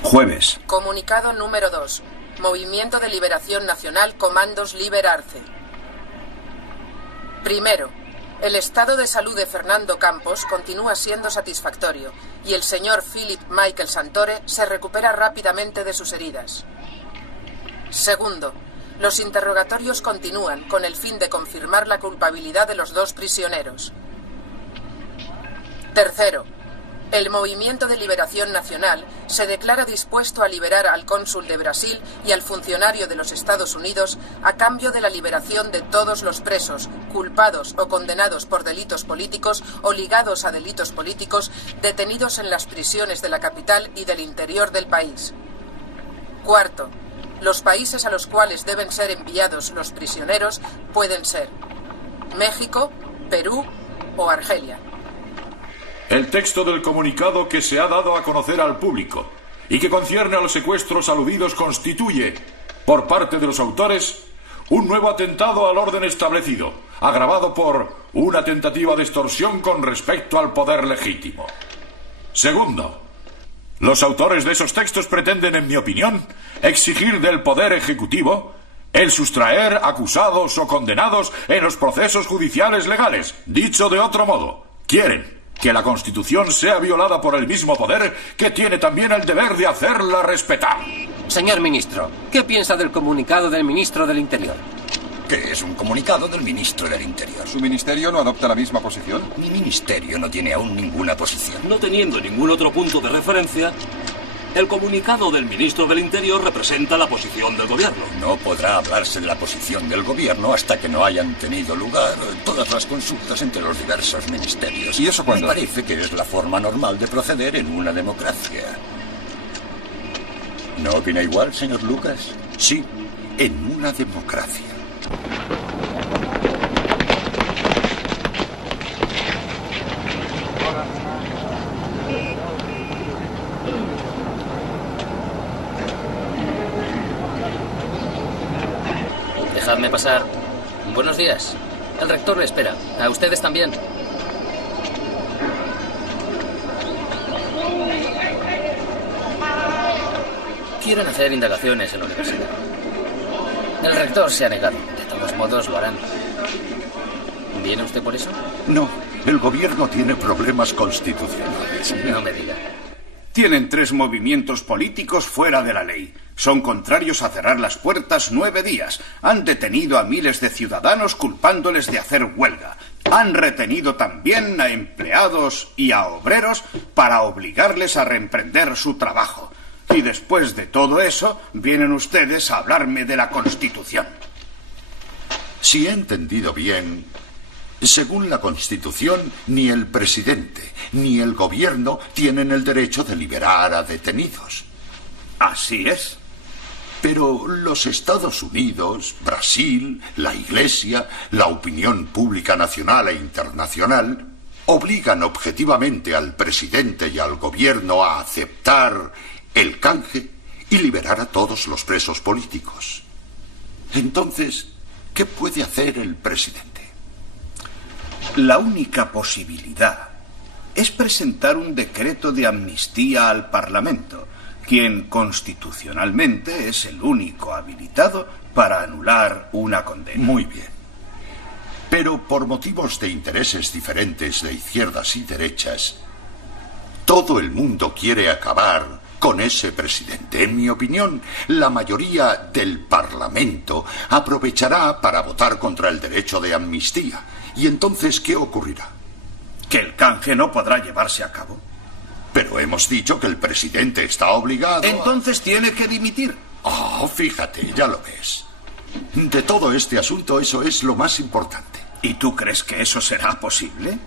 Jueves. Comunicado número 2. Movimiento de Liberación Nacional, Comandos Liber Arce. Primero, el estado de salud de Fernando Campos continúa siendo satisfactorio y el señor Philip Michael Santore se recupera rápidamente de sus heridas. Segundo, los interrogatorios continúan con el fin de confirmar la culpabilidad de los 2 prisioneros. Tercero, el Movimiento de Liberación Nacional se declara dispuesto a liberar al cónsul de Brasil y al funcionario de los Estados Unidos a cambio de la liberación de todos los presos, culpados o condenados por delitos políticos o ligados a delitos políticos, detenidos en las prisiones de la capital y del interior del país. Cuarto, los países a los cuales deben ser enviados los prisioneros pueden ser México, Perú o Argelia. El texto del comunicado que se ha dado a conocer al público y que concierne a los secuestros aludidos constituye, por parte de los autores, un nuevo atentado al orden establecido, agravado por una tentativa de extorsión con respecto al poder legítimo. Segundo, los autores de esos textos pretenden, en mi opinión, exigir del Poder Ejecutivo el sustraer acusados o condenados en los procesos judiciales legales. Dicho de otro modo, quieren que la Constitución sea violada por el mismo poder que tiene también el deber de hacerla respetar. Señor ministro, ¿qué piensa del comunicado del ministro del Interior? ¿Qué es un comunicado del ministro del Interior? ¿Su ministerio no adopta la misma posición? Mi ministerio no tiene aún ninguna posición. No teniendo ningún otro punto de referencia, el comunicado del ministro del Interior representa la posición del gobierno. No podrá hablarse de la posición del gobierno hasta que no hayan tenido lugar todas las consultas entre los diversos ministerios. ¿Y eso cuándo? Me parece que es la forma normal de proceder en una democracia. ¿No opina igual, señor Lucas? Sí, en una democracia. Dejadme pasar. Buenos días. El rector me espera. A ustedes también. Quieren hacer indagaciones en la universidad. El rector se ha negado. De todos modos lo harán. ¿Viene usted por eso? No, el gobierno tiene problemas constitucionales. No me diga. Tienen 3 movimientos políticos fuera de la ley. Son contrarios a cerrar las puertas 9 días. Han detenido a miles de ciudadanos culpándoles de hacer huelga. Han retenido también a empleados y a obreros para obligarles a reemprender su trabajo. Y después de todo eso, vienen ustedes a hablarme de la Constitución. Si he entendido bien, según la Constitución, ni el presidente ni el gobierno tienen el derecho de liberar a detenidos. Así es. Pero los Estados Unidos, Brasil, la Iglesia, la opinión pública nacional e internacional obligan objetivamente al presidente y al gobierno a aceptar el canje y liberar a todos los presos políticos. Entonces, ¿qué puede hacer el presidente? La única posibilidad es presentar un decreto de amnistía al Parlamento, quien constitucionalmente es el único habilitado para anular una condena. Muy bien. Pero por motivos de intereses diferentes de izquierdas y derechas, todo el mundo quiere acabar con ese presidente. En mi opinión, la mayoría del Parlamento aprovechará para votar contra el derecho de amnistía. ¿Y entonces qué ocurrirá? ¿Que el canje no podrá llevarse a cabo? Pero hemos dicho que el presidente está obligado Entonces tiene que dimitir. Oh, fíjate, ya lo ves. De todo este asunto, eso es lo más importante. ¿Y tú crees que eso será posible?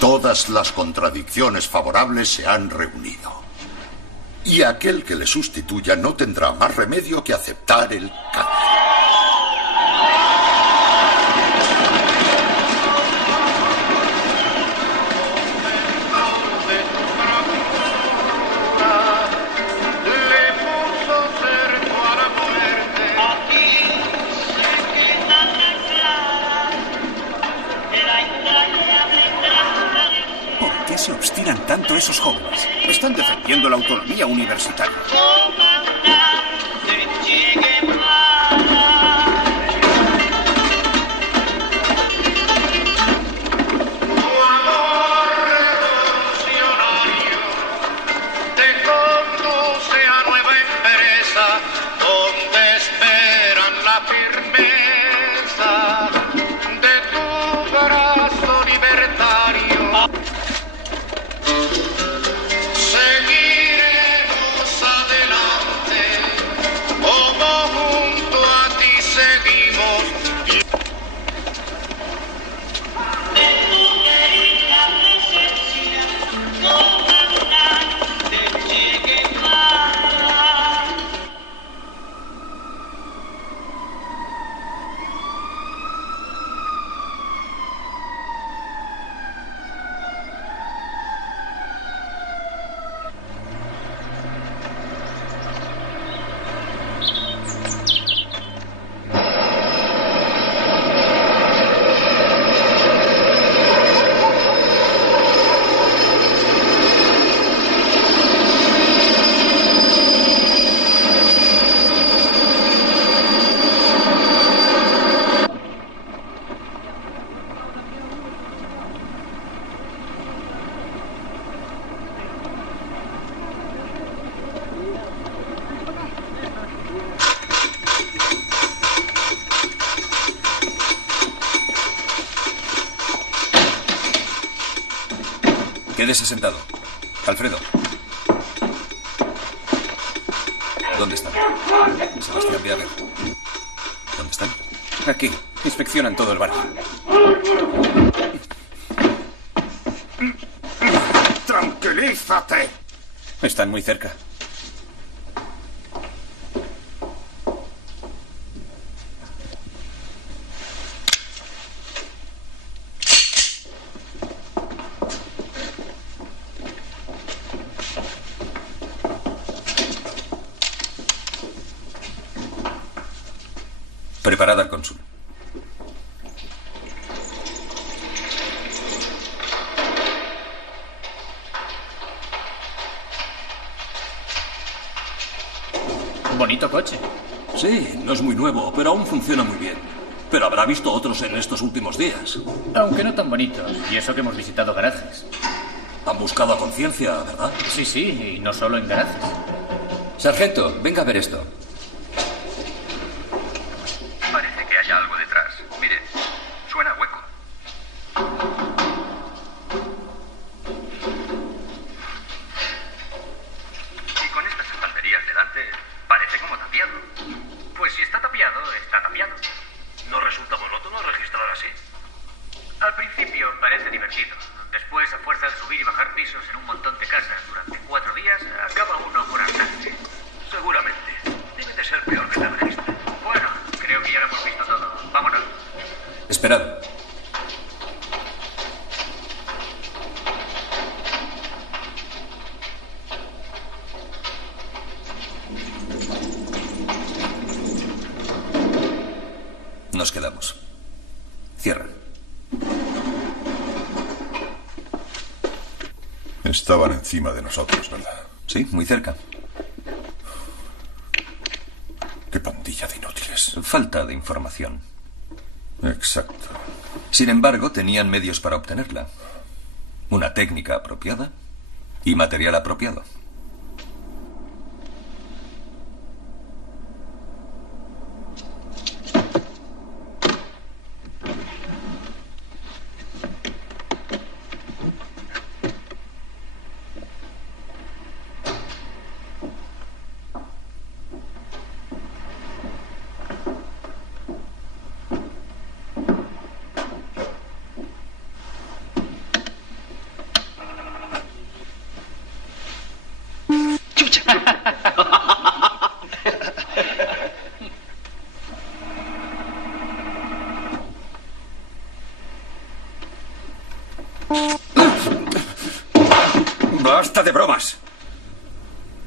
Todas las contradicciones favorables se han reunido. Y aquel que le sustituya no tendrá más remedio que aceptar el canje. esos jóvenes? Están defendiendo la autonomía universitaria. Quédese sentado. Alfredo. ¿Dónde están? Sebastián, ve a ver. ¿Dónde están? Aquí. Inspeccionan todo el barrio. ¡Tranquilízate! Están muy cerca. Preparada al cónsul. Bonito coche. Sí, no es muy nuevo, pero aún funciona muy bien. Pero habrá visto otros en estos últimos días. Aunque no tan bonitos. Y eso que hemos visitado garajes. Han buscado a conciencia, ¿verdad? Sí, sí, y no solo en garajes. Sargento, venga a ver esto. Parece que haya algo detrás. Mire, suena hueco. Y con estas estanterías delante, parece como tapiado. Pues si está tapiado, está tapiado. ¿No resulta monótono registrar así? Al principio parece divertido. Después, a fuerza de subir y bajar pisos en un montón de casas durante 4 días, acaba uno por hartarse. Seguramente. Debe de ser peor que el registro. Bueno, creo que ya lo hemos visto todo. Vámonos. Esperad. Nos quedamos. Cierra. Estaban encima de nosotros, ¿verdad? Sí, muy cerca. Qué pandilla de inútiles. Falta de información. Exacto. Sin embargo, tenían medios para obtenerla. Una técnica apropiada y material apropiado. ¡Basta de bromas!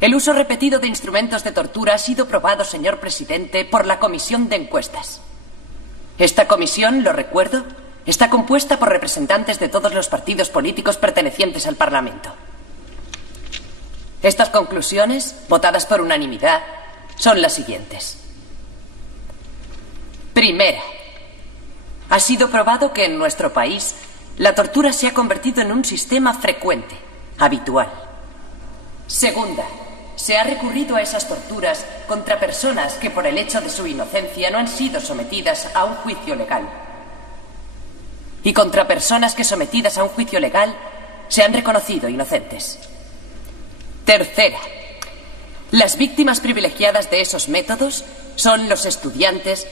El uso repetido de instrumentos de tortura ha sido probado, señor presidente, por la Comisión de Encuestas. Esta comisión, lo recuerdo, está compuesta por representantes de todos los partidos políticos pertenecientes al Parlamento. Estas conclusiones, votadas por unanimidad, son las siguientes. Primera, ha sido probado que en nuestro país la tortura se ha convertido en un sistema frecuente, habitual. Segunda, se ha recurrido a esas torturas contra personas que por el hecho de su inocencia no han sido sometidas a un juicio legal. Y contra personas que sometidas a un juicio legal se han reconocido inocentes. Tercera, las víctimas privilegiadas de esos métodos son los estudiantes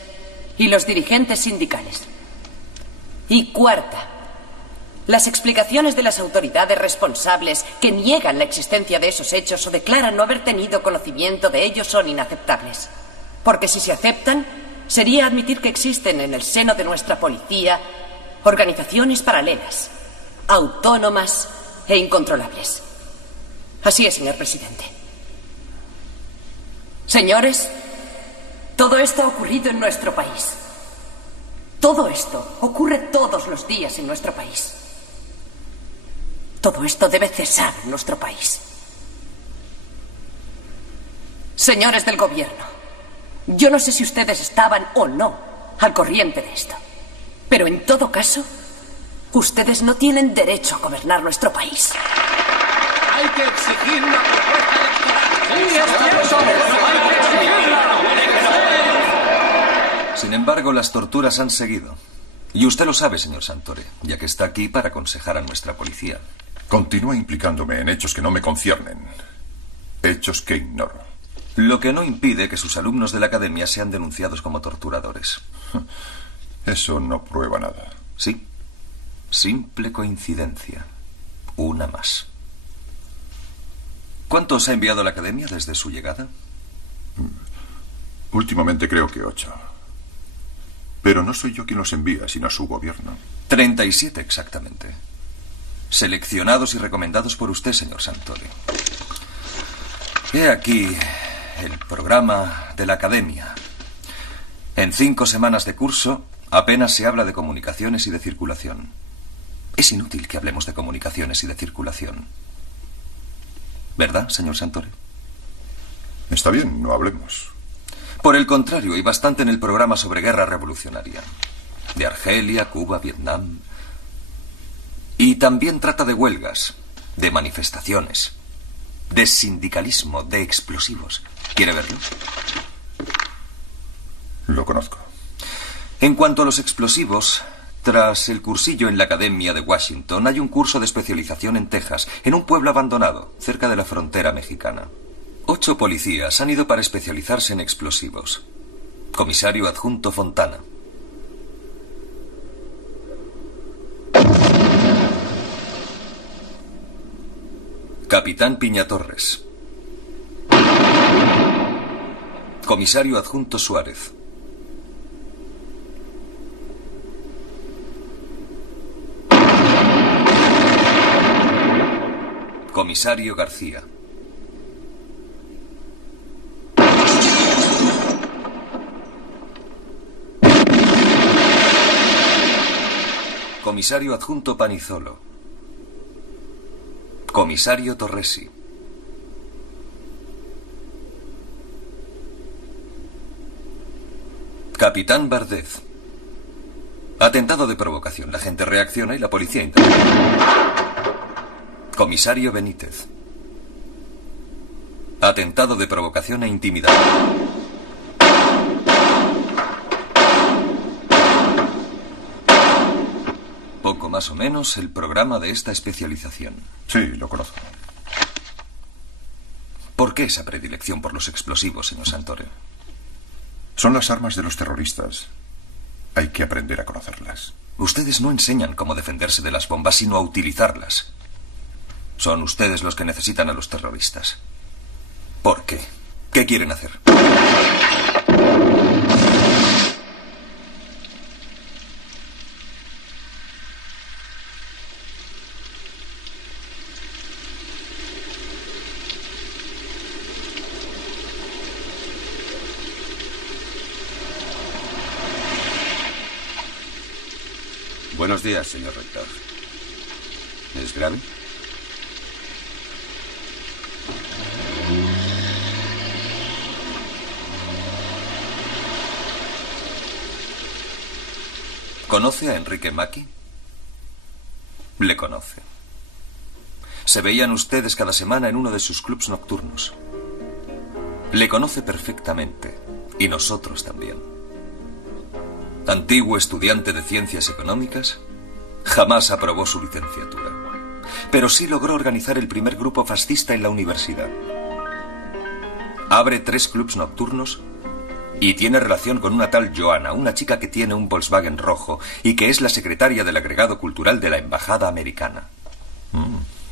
y los dirigentes sindicales. Y cuarta, las explicaciones de las autoridades responsables que niegan la existencia de esos hechos o declaran no haber tenido conocimiento de ellos son inaceptables. Porque si se aceptan, sería admitir que existen en el seno de nuestra policía organizaciones paralelas, autónomas e incontrolables. Así es, señor presidente. Señores, todo esto ha ocurrido en nuestro país. Todo esto ocurre todos los días en nuestro país. Todo esto debe cesar en nuestro país. Señores del gobierno, yo no sé si ustedes estaban o no al corriente de esto, pero en todo caso, ustedes no tienen derecho a gobernar nuestro país. Hay que exigir una propuesta electoral. Sin embargo, las torturas han seguido. Y usted lo sabe, señor Santore, ya que está aquí para aconsejar a nuestra policía. Continúa implicándome en hechos que no me conciernen. Hechos que ignoro. Lo que no impide que sus alumnos de la academia sean denunciados como torturadores. Eso no prueba nada. Sí. Simple coincidencia. Una más. ¿Cuántos ha enviado a la academia desde su llegada? Últimamente creo que 8. Pero no soy yo quien los envía, sino su gobierno. 37 exactamente. Seleccionados y recomendados por usted, señor Santore. He aquí el programa de la academia. En 5 semanas de curso apenas se habla de comunicaciones y de circulación. Es inútil que hablemos de comunicaciones y de circulación. ¿Verdad, señor Santore? Está bien, no hablemos. Por el contrario, hay bastante en el programa sobre guerra revolucionaria. De Argelia, Cuba, Vietnam. Y también trata de huelgas, de manifestaciones, de sindicalismo, de explosivos. ¿Quiere verlo? Lo conozco. En cuanto a los explosivos, tras el cursillo en la Academia de Washington, hay un curso de especialización en Texas, en un pueblo abandonado, cerca de la frontera mexicana. 8 policías han ido para especializarse en explosivos. Comisario adjunto Fontana. Capitán Piñatorres. Comisario adjunto Suárez. Comisario García. Comisario adjunto Panizolo. Comisario Torresi. Capitán Bardez. Atentado de provocación. La gente reacciona y la policía interviene. Comisario Benítez. Atentado de provocación e intimidación. Poco más o menos el programa de esta especialización. Sí, lo conozco. ¿Por qué esa predilección por los explosivos, señor Santore? Son las armas de los terroristas. Hay que aprender a conocerlas. Ustedes no enseñan cómo defenderse de las bombas, sino a utilizarlas. Son ustedes los que necesitan a los terroristas. ¿Por qué? ¿Qué quieren hacer? Buenos días, señor rector. ¿Es grave? ¿Conoce a Enrique Macchi? Le conoce. Se veían ustedes cada semana en uno de sus clubs nocturnos. Le conoce perfectamente. Y nosotros también. Antiguo estudiante de ciencias económicas, jamás aprobó su licenciatura. Pero sí logró organizar el primer grupo fascista en la universidad. Abre 3 clubs nocturnos y tiene relación con una tal Johanna, una chica que tiene un Volkswagen rojo y que es la secretaria del agregado cultural de la Embajada Americana.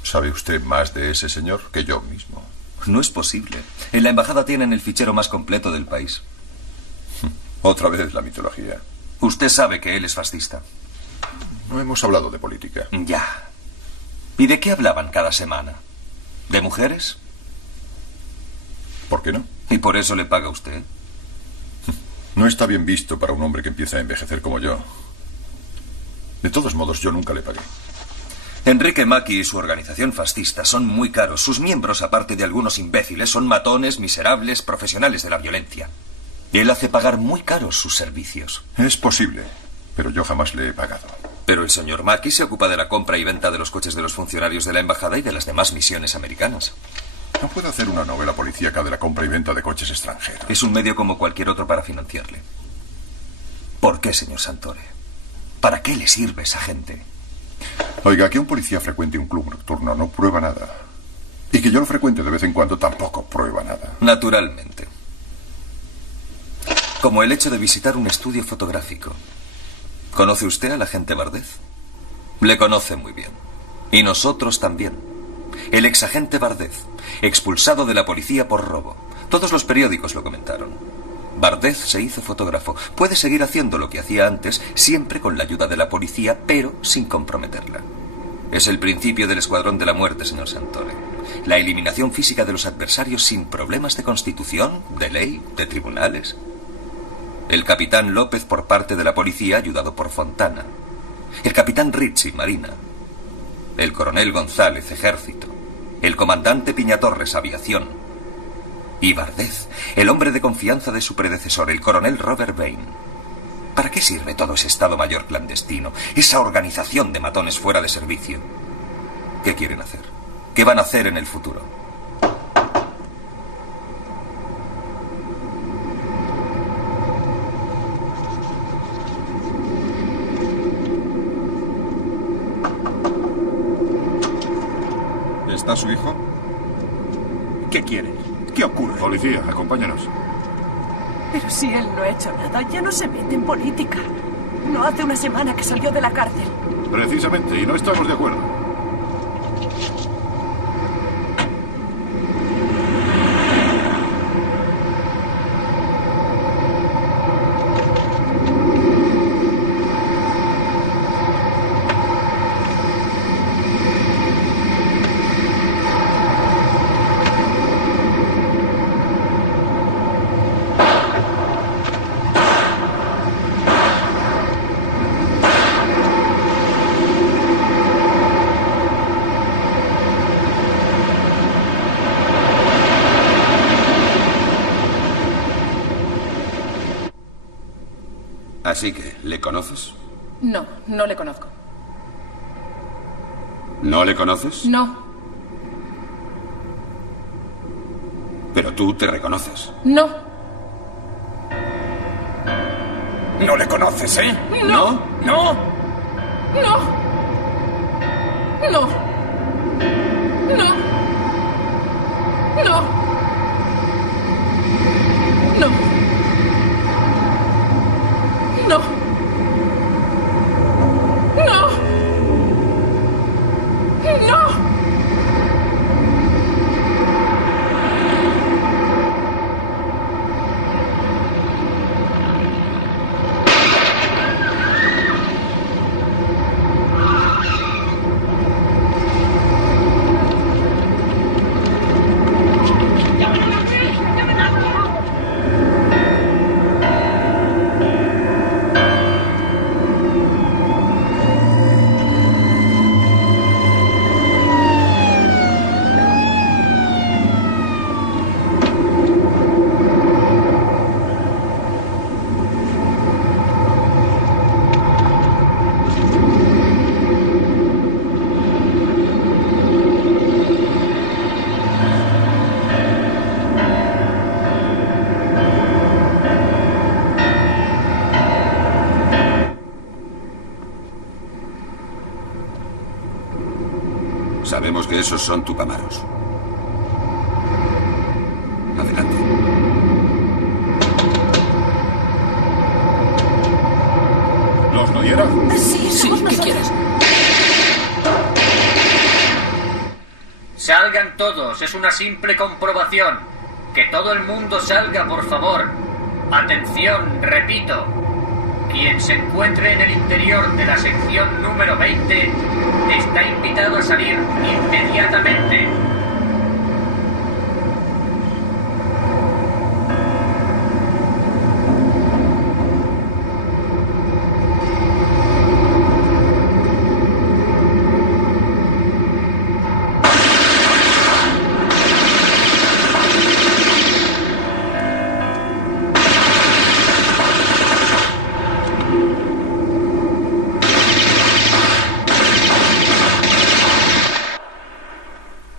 ¿Sabe usted más de ese señor que yo mismo? No es posible. En la embajada tienen el fichero más completo del país. Otra vez la mitología. Usted sabe que él es fascista. No hemos hablado de política. Ya. ¿Y de qué hablaban cada semana? ¿De mujeres? ¿Por qué no? ¿Y por eso le paga usted? No está bien visto para un hombre que empieza a envejecer como yo. De todos modos, yo nunca le pagué. Enrique Macchi y su organización fascista son muy caros. Sus miembros, aparte de algunos imbéciles, son matones, miserables, profesionales de la violencia. Y él hace pagar muy caros sus servicios. Es posible, pero yo jamás le he pagado. Pero el señor Macchi se ocupa de la compra y venta de los coches de los funcionarios de la embajada y de las demás misiones americanas. No puedo hacer una novela policíaca de la compra y venta de coches extranjeros. Es un medio como cualquier otro para financiarle. ¿Por qué, señor Santore? ¿Para qué le sirve esa gente? Oiga, que un policía frecuente un club nocturno no prueba nada. Y que yo lo frecuente de vez en cuando tampoco prueba nada. Naturalmente. Como el hecho de visitar un estudio fotográfico. ¿Conoce usted al agente Bardez? Le conoce muy bien. Y nosotros también. El exagente Bardez, expulsado de la policía por robo. Todos los periódicos lo comentaron. Bardez se hizo fotógrafo. Puede seguir haciendo lo que hacía antes, siempre con la ayuda de la policía, pero sin comprometerla. Es el principio del escuadrón de la muerte, señor Santore. La eliminación física de los adversarios sin problemas de constitución, de ley, de tribunales. El capitán López por parte de la policía, ayudado por Fontana. El capitán Ricci, Marina. El coronel González, Ejército. El comandante Piñatorres, Aviación. Y Bardez, el hombre de confianza de su predecesor, el coronel Robert Bain. ¿Para qué sirve todo ese Estado Mayor clandestino? Esa organización de matones fuera de servicio. ¿Qué quieren hacer? ¿Qué van a hacer en el futuro? ¿Está su hijo? ¿Qué quiere? ¿Qué ocurre? Policía, acompáñanos. Pero si él no ha hecho nada, ya no se mete en política. No hace una semana que salió de la cárcel. Precisamente, y no estamos de acuerdo. Así que, ¿le conoces? No, no le conozco. ¿No le conoces? No, Pero tú te reconoces. no. No le conoces, ¿eh? No. ¿No? No. No. No. No. No. No. No. No. Sabemos que esos son tupamaros. Adelante. ¿Los Noguera? Sí, ¿qué quieres? Salgan todos, es una simple comprobación. Que todo el mundo salga, por favor. Atención, repito. Quien se encuentre en el interior de la sección número 20 está invitado a salir inmediatamente.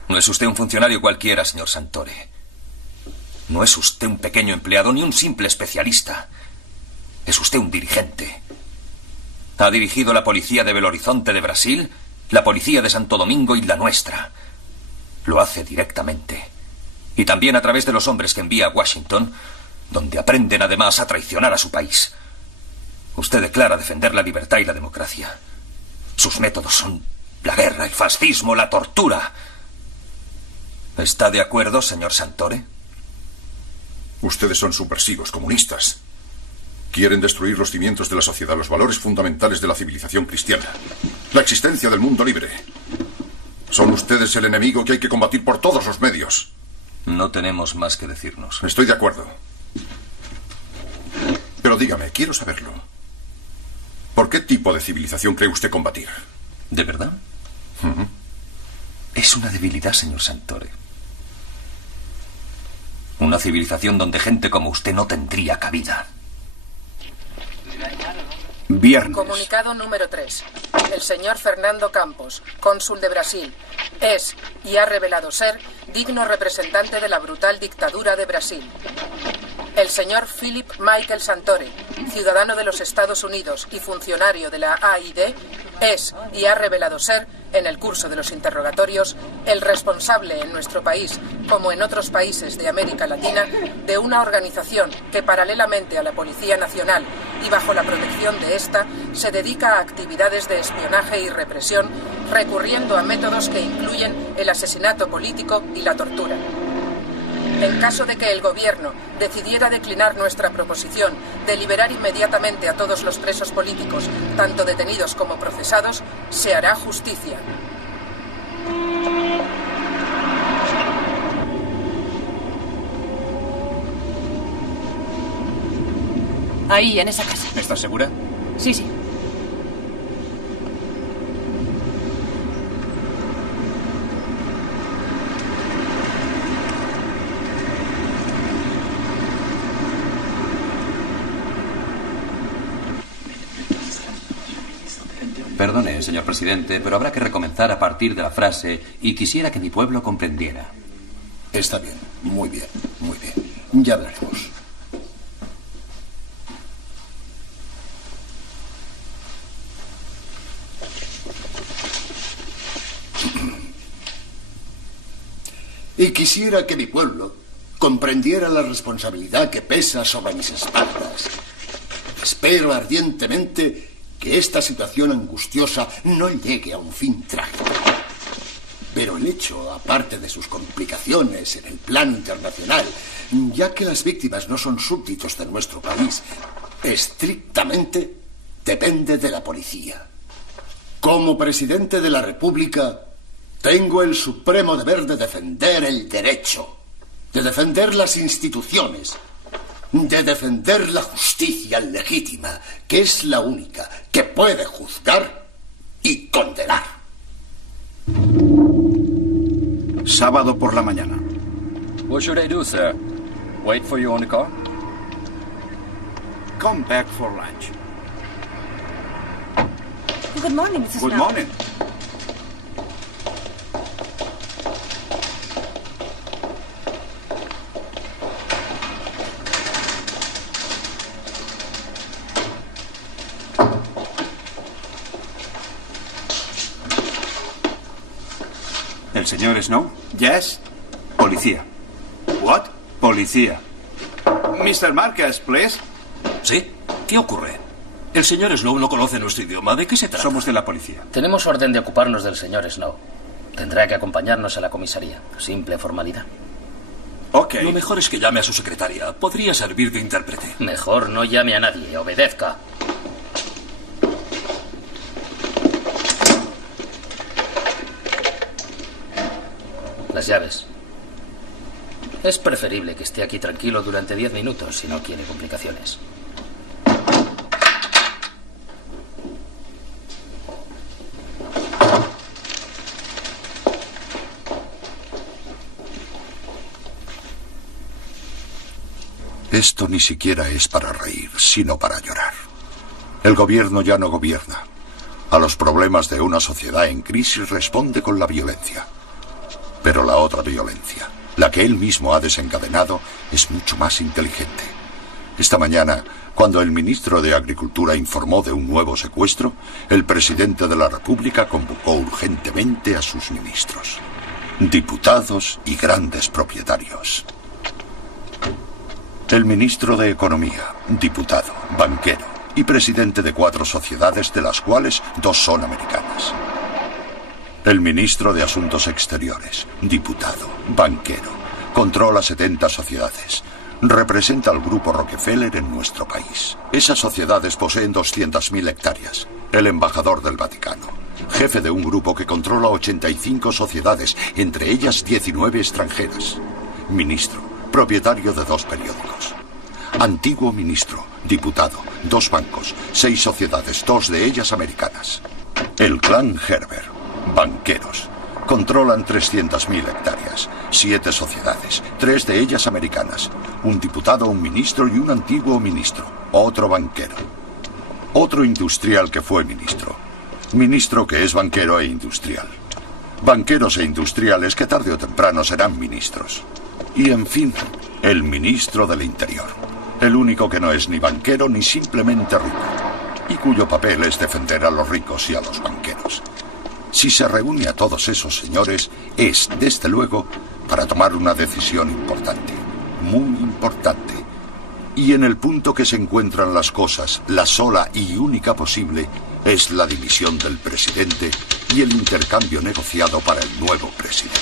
No es usted un funcionario cualquiera, señor Santore. No es usted un pequeño empleado ni un simple especialista. Es usted un dirigente. Ha dirigido la policía de Belo Horizonte de Brasil, la policía de Santo Domingo y la nuestra. Lo hace directamente. Y también a través de los hombres que envía a Washington, donde aprenden además a traicionar a su país. Usted declara defender la libertad y la democracia. Sus métodos son la guerra, el fascismo, la tortura. ¿Está de acuerdo, señor Santore? Ustedes son subversivos, comunistas. Quieren destruir los cimientos de la sociedad, los valores fundamentales de la civilización cristiana, la existencia del mundo libre. Son ustedes el enemigo que hay que combatir por todos los medios. No tenemos más que decirnos. Estoy de acuerdo. Pero dígame, quiero saberlo. ¿Por qué tipo de civilización cree usted combatir? ¿De verdad? Es una debilidad, señor Santore. Una civilización donde gente como usted no tendría cabida. Viernes. Comunicado número 3. El señor Fernando Campos, cónsul de Brasil, es y ha revelado ser digno representante de la brutal dictadura de Brasil. El señor Philip Michael Santore, ciudadano de los Estados Unidos y funcionario de la AID, es y ha revelado ser, en el curso de los interrogatorios, el responsable en nuestro país, como en otros países de América Latina, de una organización que, paralelamente a la Policía Nacional y bajo la protección de esta, se dedica a actividades de espionaje y represión, recurriendo a métodos que incluyen el asesinato político y la tortura. En caso de que el gobierno decidiera declinar nuestra proposición de liberar inmediatamente a todos los presos políticos, tanto detenidos como procesados, se hará justicia. Ahí, en esa casa. ¿Estás segura? Sí, sí. Perdone, señor presidente, pero habrá que recomenzar a partir de la frase "y quisiera que mi pueblo comprendiera". Está bien, muy bien, muy bien. Ya hablaremos. Y quisiera que mi pueblo comprendiera la responsabilidad que pesa sobre mis espaldas. Espero ardientemente que esta situación angustiosa no llegue a un fin trágico. Pero el hecho, aparte de sus complicaciones en el plano internacional, ya que las víctimas no son súbditos de nuestro país, estrictamente depende de la policía. Como presidente de la República, tengo el supremo deber de defender el derecho, de defender las instituciones, de defender la justicia legítima, que es la única que puede juzgar y condenar. Sábado por la mañana. What should I do, sir? Wait for you on the car? Come back for lunch. Good morning, Mrs. Good Snow. morning. ¿El señor Snow? Yes. Policía. What? Policía. Mr. Marcus, please. ¿Sí? ¿Qué ocurre? El señor Snow no conoce nuestro idioma. ¿De qué se trata? Somos de la policía. Tenemos orden de ocuparnos del señor Snow. Tendrá que acompañarnos a la comisaría. Simple formalidad. Ok. Lo mejor es que llame a su secretaria. Podría servir de intérprete. Mejor no llame a nadie. Obedezca. Las llaves. Es preferible que esté aquí tranquilo durante 10 minutos si no quiere complicaciones. Esto ni siquiera es para reír, sino para llorar. El gobierno ya no gobierna. A los problemas de una sociedad en crisis responde con la violencia. Pero la otra violencia, la que él mismo ha desencadenado, es mucho más inteligente. Esta mañana, cuando el ministro de Agricultura informó de un nuevo secuestro, el presidente de la República convocó urgentemente a sus ministros, diputados y grandes propietarios. El ministro de Economía, diputado, banquero y presidente de 4 sociedades, de las cuales 2 son americanas. El ministro de Asuntos Exteriores, diputado, banquero, controla 70 sociedades. Representa al grupo Rockefeller en nuestro país. Esas sociedades poseen 200.000 hectáreas. El embajador del Vaticano, jefe de un grupo que controla 85 sociedades, entre ellas 19 extranjeras. Ministro, propietario de 2 periódicos. Antiguo ministro, diputado, 2 bancos, 6 sociedades, 2 de ellas americanas. El clan Herbert, banqueros, controlan 300.000 hectáreas, 7 sociedades, 3 de ellas americanas, un diputado, un ministro y un antiguo ministro, otro banquero. Otro industrial que fue ministro. Ministro que es banquero e industrial. Banqueros e industriales que tarde o temprano serán ministros. Y en fin, el ministro del Interior. El único que no es ni banquero ni simplemente rico. Y cuyo papel es defender a los ricos y a los banqueros. Si se reúne a todos esos señores, es, desde luego, para tomar una decisión importante. Muy importante. Y en el punto que se encuentran las cosas, la sola y única posible es la dimisión del presidente y el intercambio negociado para el nuevo presidente.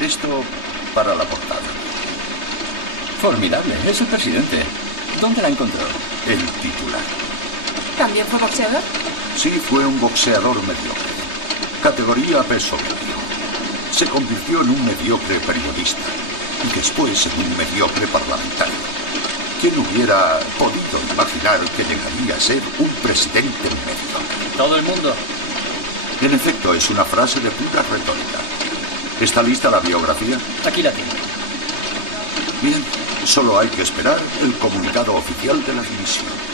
Esto para la portada. Formidable, es el presidente. ¿Dónde la encontró? El titular. ¿También fue boxeador? Sí, fue un boxeador mediocre. Categoría peso medio. Se convirtió en un mediocre periodista y después en un mediocre parlamentario. ¿Quién hubiera podido imaginar que llegaría a ser un presidente mediocre? ¿Todo el mundo? En efecto, es una frase de pura retórica. ¿Está lista la biografía? Aquí la tiene. Bien, solo hay que esperar el comunicado oficial de la dimisión.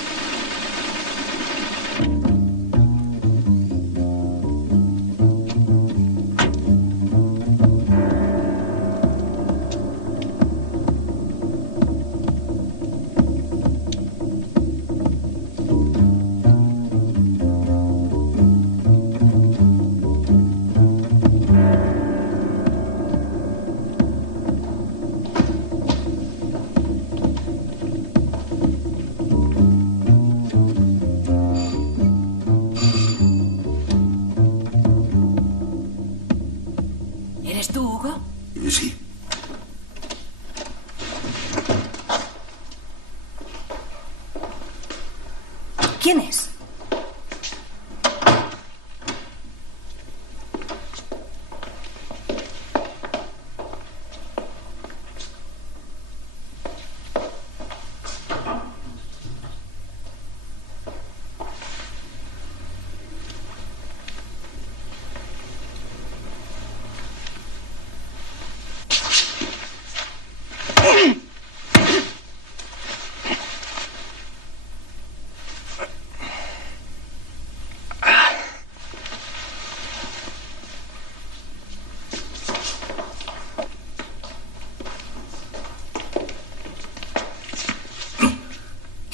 Sí. ¿Quién es?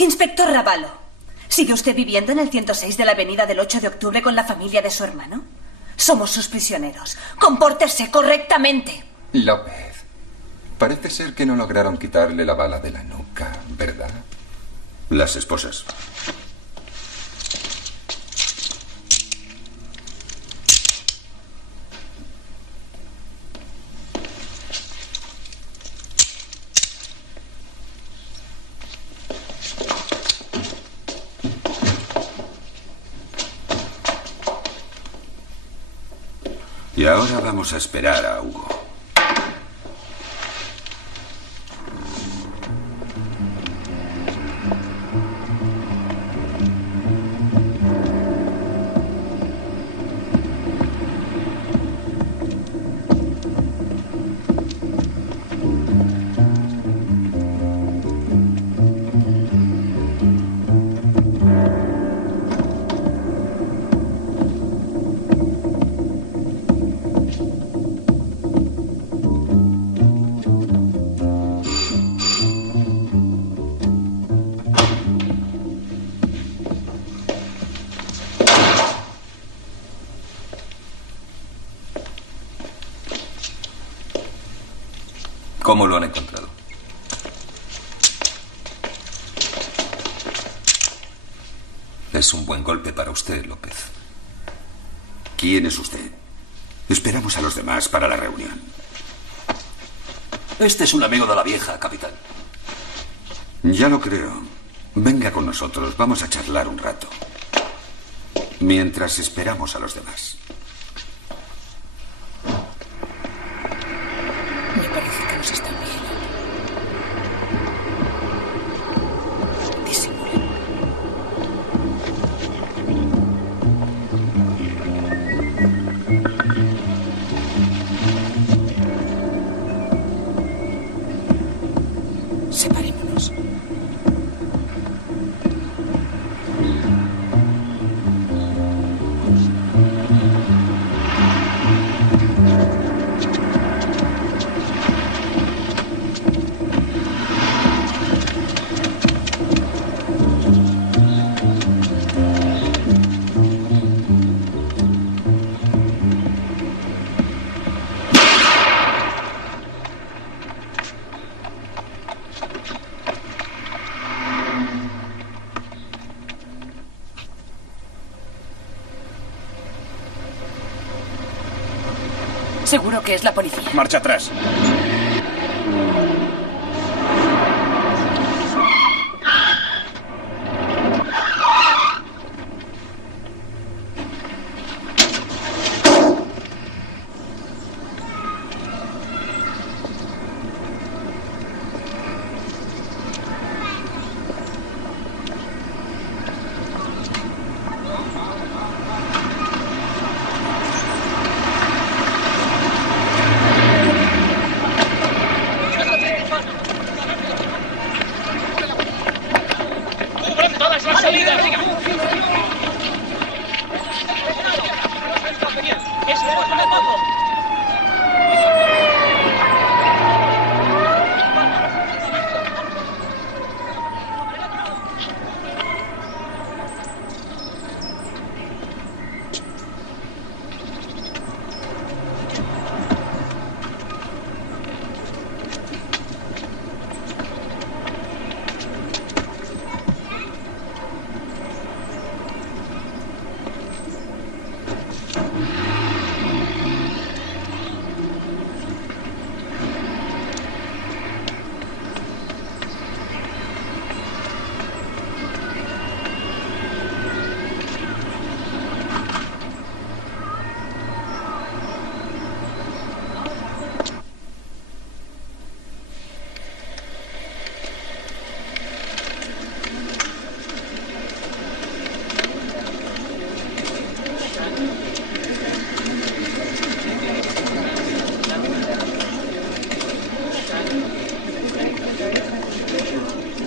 Inspector Ravalo, ¿sigue usted viviendo en el 106 de la avenida del 8 de octubre con la familia de su hermano? Somos sus prisioneros. Compórtese correctamente. López, parece ser que no lograron quitarle la bala de la nuca, ¿verdad? Las esposas. Y ahora vamos a esperar a Hugo. ¿Cómo lo han encontrado? Es un buen golpe para usted, López. ¿Quién es usted? Esperamos a los demás para la reunión. Este es un amigo de la vieja, capitán. Ya lo creo. Venga con nosotros, vamos a charlar un rato. Mientras esperamos a los demás. Me parece que nos están viendo. Disimulen. Separémonos. Seguro que es la policía. Marcha atrás.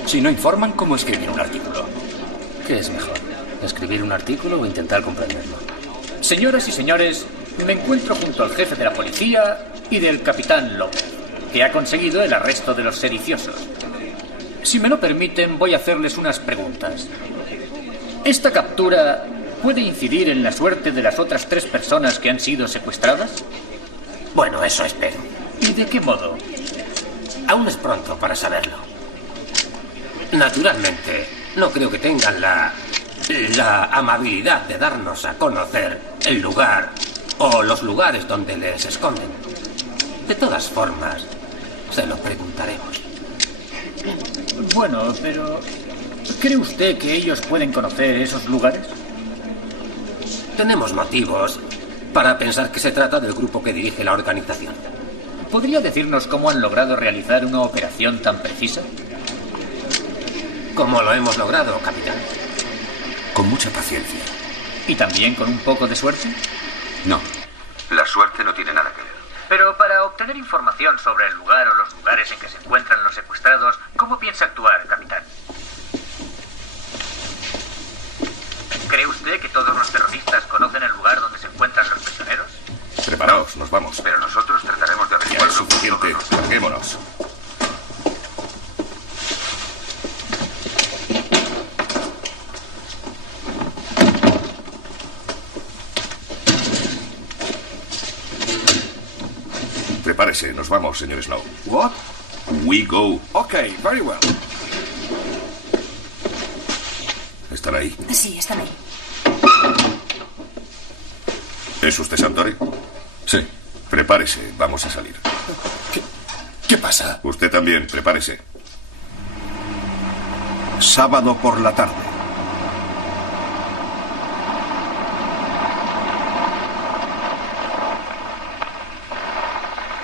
Si no informan, ¿cómo escribir un artículo? ¿Qué es mejor? ¿Escribir un artículo o intentar comprenderlo? Señoras y señores, me encuentro junto al jefe de la policía y del capitán López, que ha conseguido el arresto de los sediciosos. Si me lo permiten, voy a hacerles unas preguntas. ¿Esta captura puede incidir en la suerte de las otras 3 personas que han sido secuestradas? Bueno, eso espero. ¿Y de qué modo? Aún es pronto para saberlo. Naturalmente, no creo que tengan la amabilidad de darnos a conocer el lugar o los lugares donde les esconden. De todas formas, se lo preguntaremos. Bueno, pero ¿cree usted que ellos pueden conocer esos lugares? Tenemos motivos para pensar que se trata del grupo que dirige la organización. ¿Podría decirnos cómo han logrado realizar una operación tan precisa? ¿Cómo lo hemos logrado, capitán? Con mucha paciencia. ¿Y también con un poco de suerte? No, la suerte no tiene nada que ver. Pero para obtener información sobre el lugar o los lugares en que se encuentran los secuestrados, ¿cómo piensa actuar, capitán? ¿Cree usted que todos los terroristas conocen el lugar donde se encuentran los prisioneros? Preparaos, nos vamos. Pero nosotros trataremos de Ya averiguar. es suficiente. Larguémonos. Prepárese, nos vamos, señor Snow. What? We go. Okay, very well. ¿Están ahí? Sí, están ahí. ¿Es usted Santori? Sí. Prepárese, vamos a salir. ¿Qué pasa? Usted también, prepárese. Sábado por la tarde.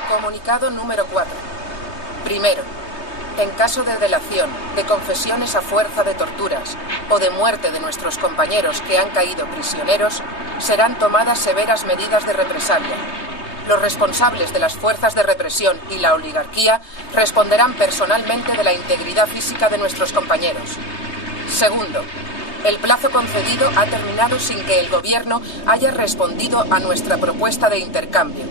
Comunicado número 4. Primero, en caso de delación, de confesiones a fuerza de torturas o de muerte de nuestros compañeros que han caído prisioneros, serán tomadas severas medidas de represalia. Los responsables de las fuerzas de represión y la oligarquía responderán personalmente de la integridad física de nuestros compañeros. Segundo, el plazo concedido ha terminado sin que el gobierno haya respondido a nuestra propuesta de intercambio.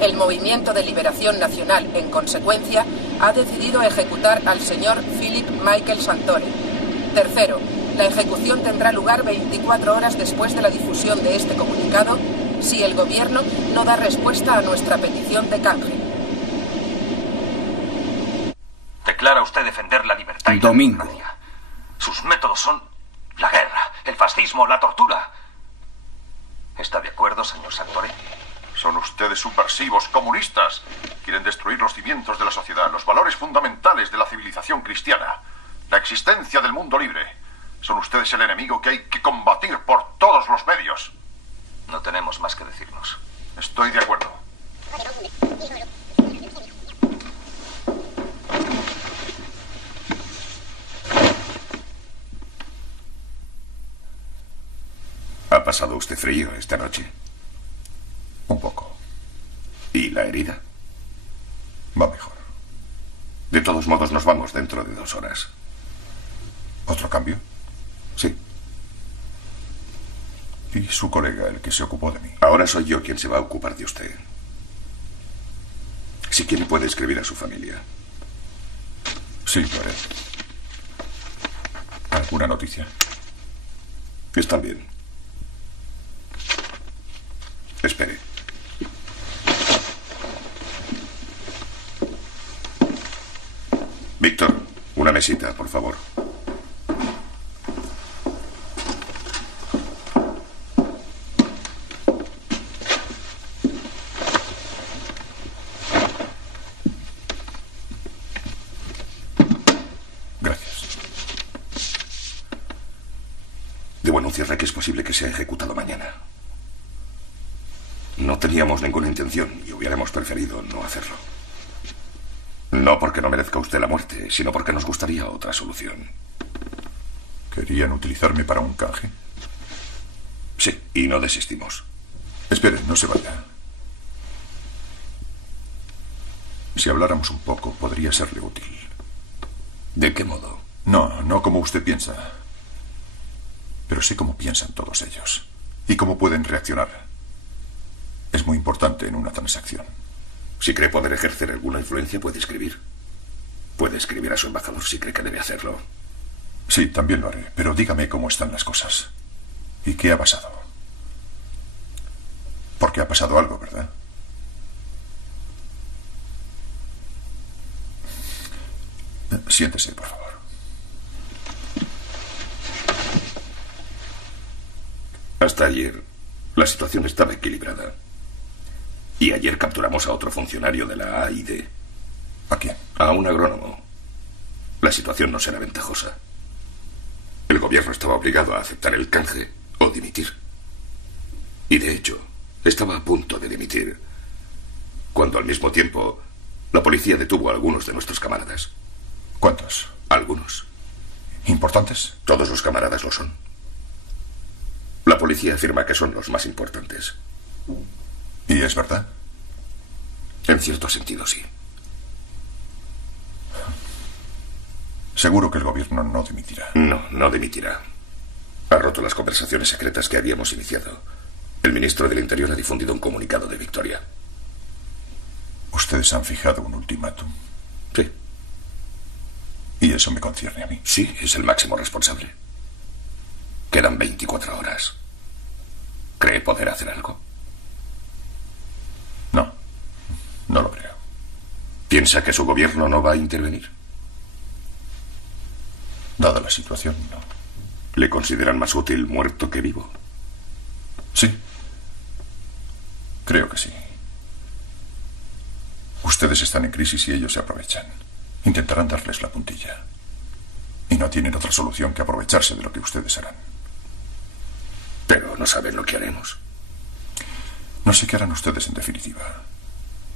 El Movimiento de Liberación Nacional, en consecuencia, ha decidido ejecutar al señor Philip Michael Santore. Tercero, la ejecución tendrá lugar 24 horas después de la difusión de este comunicado, si el gobierno no da respuesta a nuestra petición de canje. Declara usted defender la libertad y Domingo. la democracia. Sus métodos son la guerra, el fascismo, la tortura. ¿Está de acuerdo, señor Santore? Son ustedes subversivos, comunistas. Quieren destruir los cimientos de la sociedad, los valores fundamentales de la civilización cristiana, la existencia del mundo libre. Son ustedes el enemigo que hay que combatir por todos los medios. No tenemos más que decirnos. Estoy de acuerdo. ¿Ha pasado usted frío esta noche? Un poco. ¿Y la herida? Va mejor. De todos modos, nos vamos dentro de 2 horas. ¿Otro cambio? Sí. ¿Y su colega, el que se ocupó de mí? Ahora soy yo quien se va a ocupar de usted. Si quiere, puede escribir a su familia. Sí, lo haré. ¿Alguna noticia? Están bien. Espere. Víctor, una mesita, por favor. Gracias. Debo anunciarle que es posible que sea ejecutado mañana. No teníamos ninguna intención y hubiéramos preferido no hacerlo. No porque no merezca usted la muerte, sino porque nos gustaría otra solución. ¿Querían utilizarme para un canje? Sí, y no desistimos. Esperen, no se vaya. Si habláramos un poco, podría serle útil. ¿De qué modo? No como usted piensa. Pero sé cómo piensan todos ellos. Y cómo pueden reaccionar. Es muy importante en una transacción. Si cree poder ejercer alguna influencia, puede escribir. Puede escribir a su embajador si cree que debe hacerlo. Sí, también lo haré. Pero dígame cómo están las cosas. ¿Y qué ha pasado? Porque ha pasado algo, ¿verdad? Siéntese, por favor. Hasta ayer, la situación estaba equilibrada. Y ayer capturamos a otro funcionario de la AID. ¿A quién? A un agrónomo. La situación no será ventajosa. El gobierno estaba obligado a aceptar el canje o dimitir. Y de hecho, estaba a punto de dimitir, cuando al mismo tiempo la policía detuvo a algunos de nuestros camaradas. ¿Cuántos? Algunos. ¿Importantes? Todos los camaradas lo son. La policía afirma que son los más importantes. ¿Y es verdad? En cierto sentido, sí. Seguro que el gobierno no dimitirá. No, no dimitirá. Ha roto las conversaciones secretas que habíamos iniciado. El ministro del Interior ha difundido un comunicado de victoria. ¿Ustedes han fijado un ultimátum? Sí. ¿Y eso me concierne a mí? Sí, es el máximo responsable. Quedan 24 horas. ¿Cree poder hacer algo? No, no lo creo. ¿Piensa que su gobierno no va a intervenir? Dada la situación, no. ¿Le consideran más útil muerto que vivo? Sí. Creo que sí. Ustedes están en crisis y ellos se aprovechan. Intentarán darles la puntilla. Y no tienen otra solución que aprovecharse de lo que ustedes harán. Pero no saben lo que haremos. No sé qué harán ustedes en definitiva,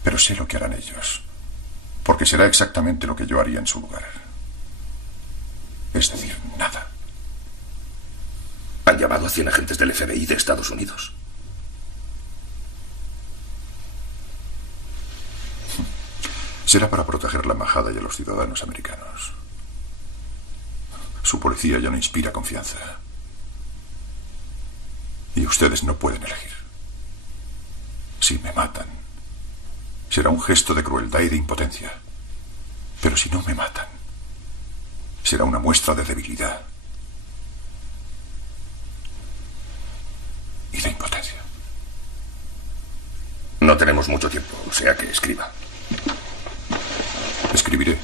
pero sé lo que harán ellos. Porque será exactamente lo que yo haría en su lugar. Es decir, nada. ¿Han llamado a 100 agentes del FBI de Estados Unidos? Será para proteger la embajada y a los ciudadanos americanos. Su policía ya no inspira confianza. Y ustedes no pueden elegir. Si me matan, será un gesto de crueldad y de impotencia. Pero si no me matan, será una muestra de debilidad y de impotencia. No tenemos mucho tiempo, o sea que escriba. Escribiré,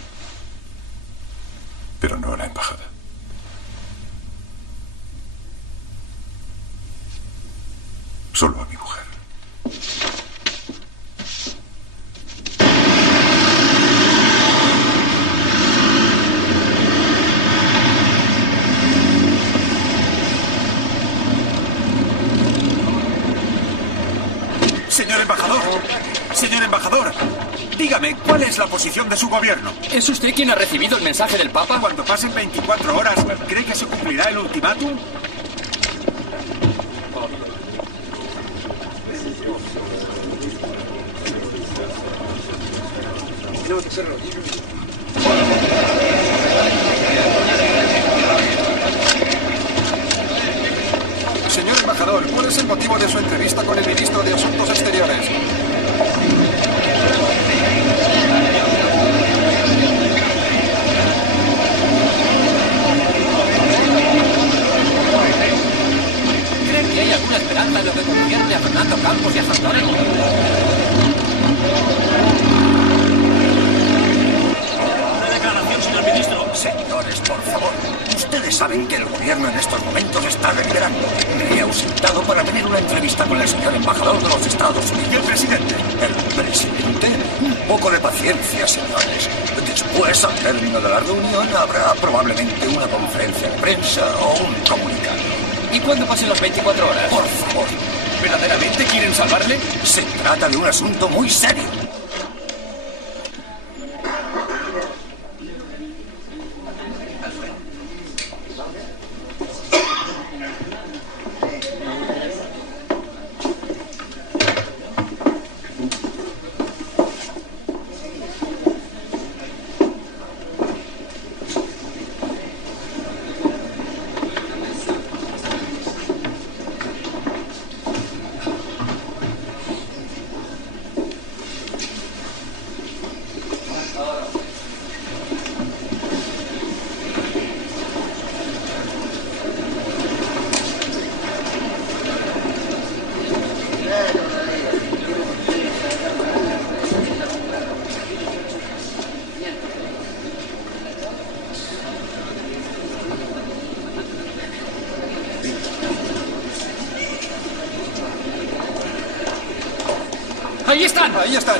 pero no a la embajada. Solo a mi mujer. Señor embajador, dígame, ¿cuál es la posición de su gobierno? ¿Es usted quien ha recibido el mensaje del Papa? Cuando pasen 24 horas, ¿cree que se cumplirá el ultimátum? Señor embajador, ¿cuál es el motivo de su entrevista con el ministro de Asuntos Exteriores? ¿Creen que hay alguna esperanza en lo que concierne a Fernando Campos y a Santore? Una declaración, señor ministro. Señores, por favor. Ustedes saben que el gobierno en estos momentos está deliberando. Me he ausentado para tener una entrevista con el señor embajador de los Estados Unidos. ¿Y el presidente? ¿El presidente? Un poco de paciencia, señores. Después, al término de la reunión, habrá probablemente una conferencia de prensa o un comunicado. ¿Y cuándo pasen las 24 horas? Por favor. ¿Verdaderamente quieren salvarle? Se trata de un asunto muy serio. ¡Ahí están! ¡Ahí están!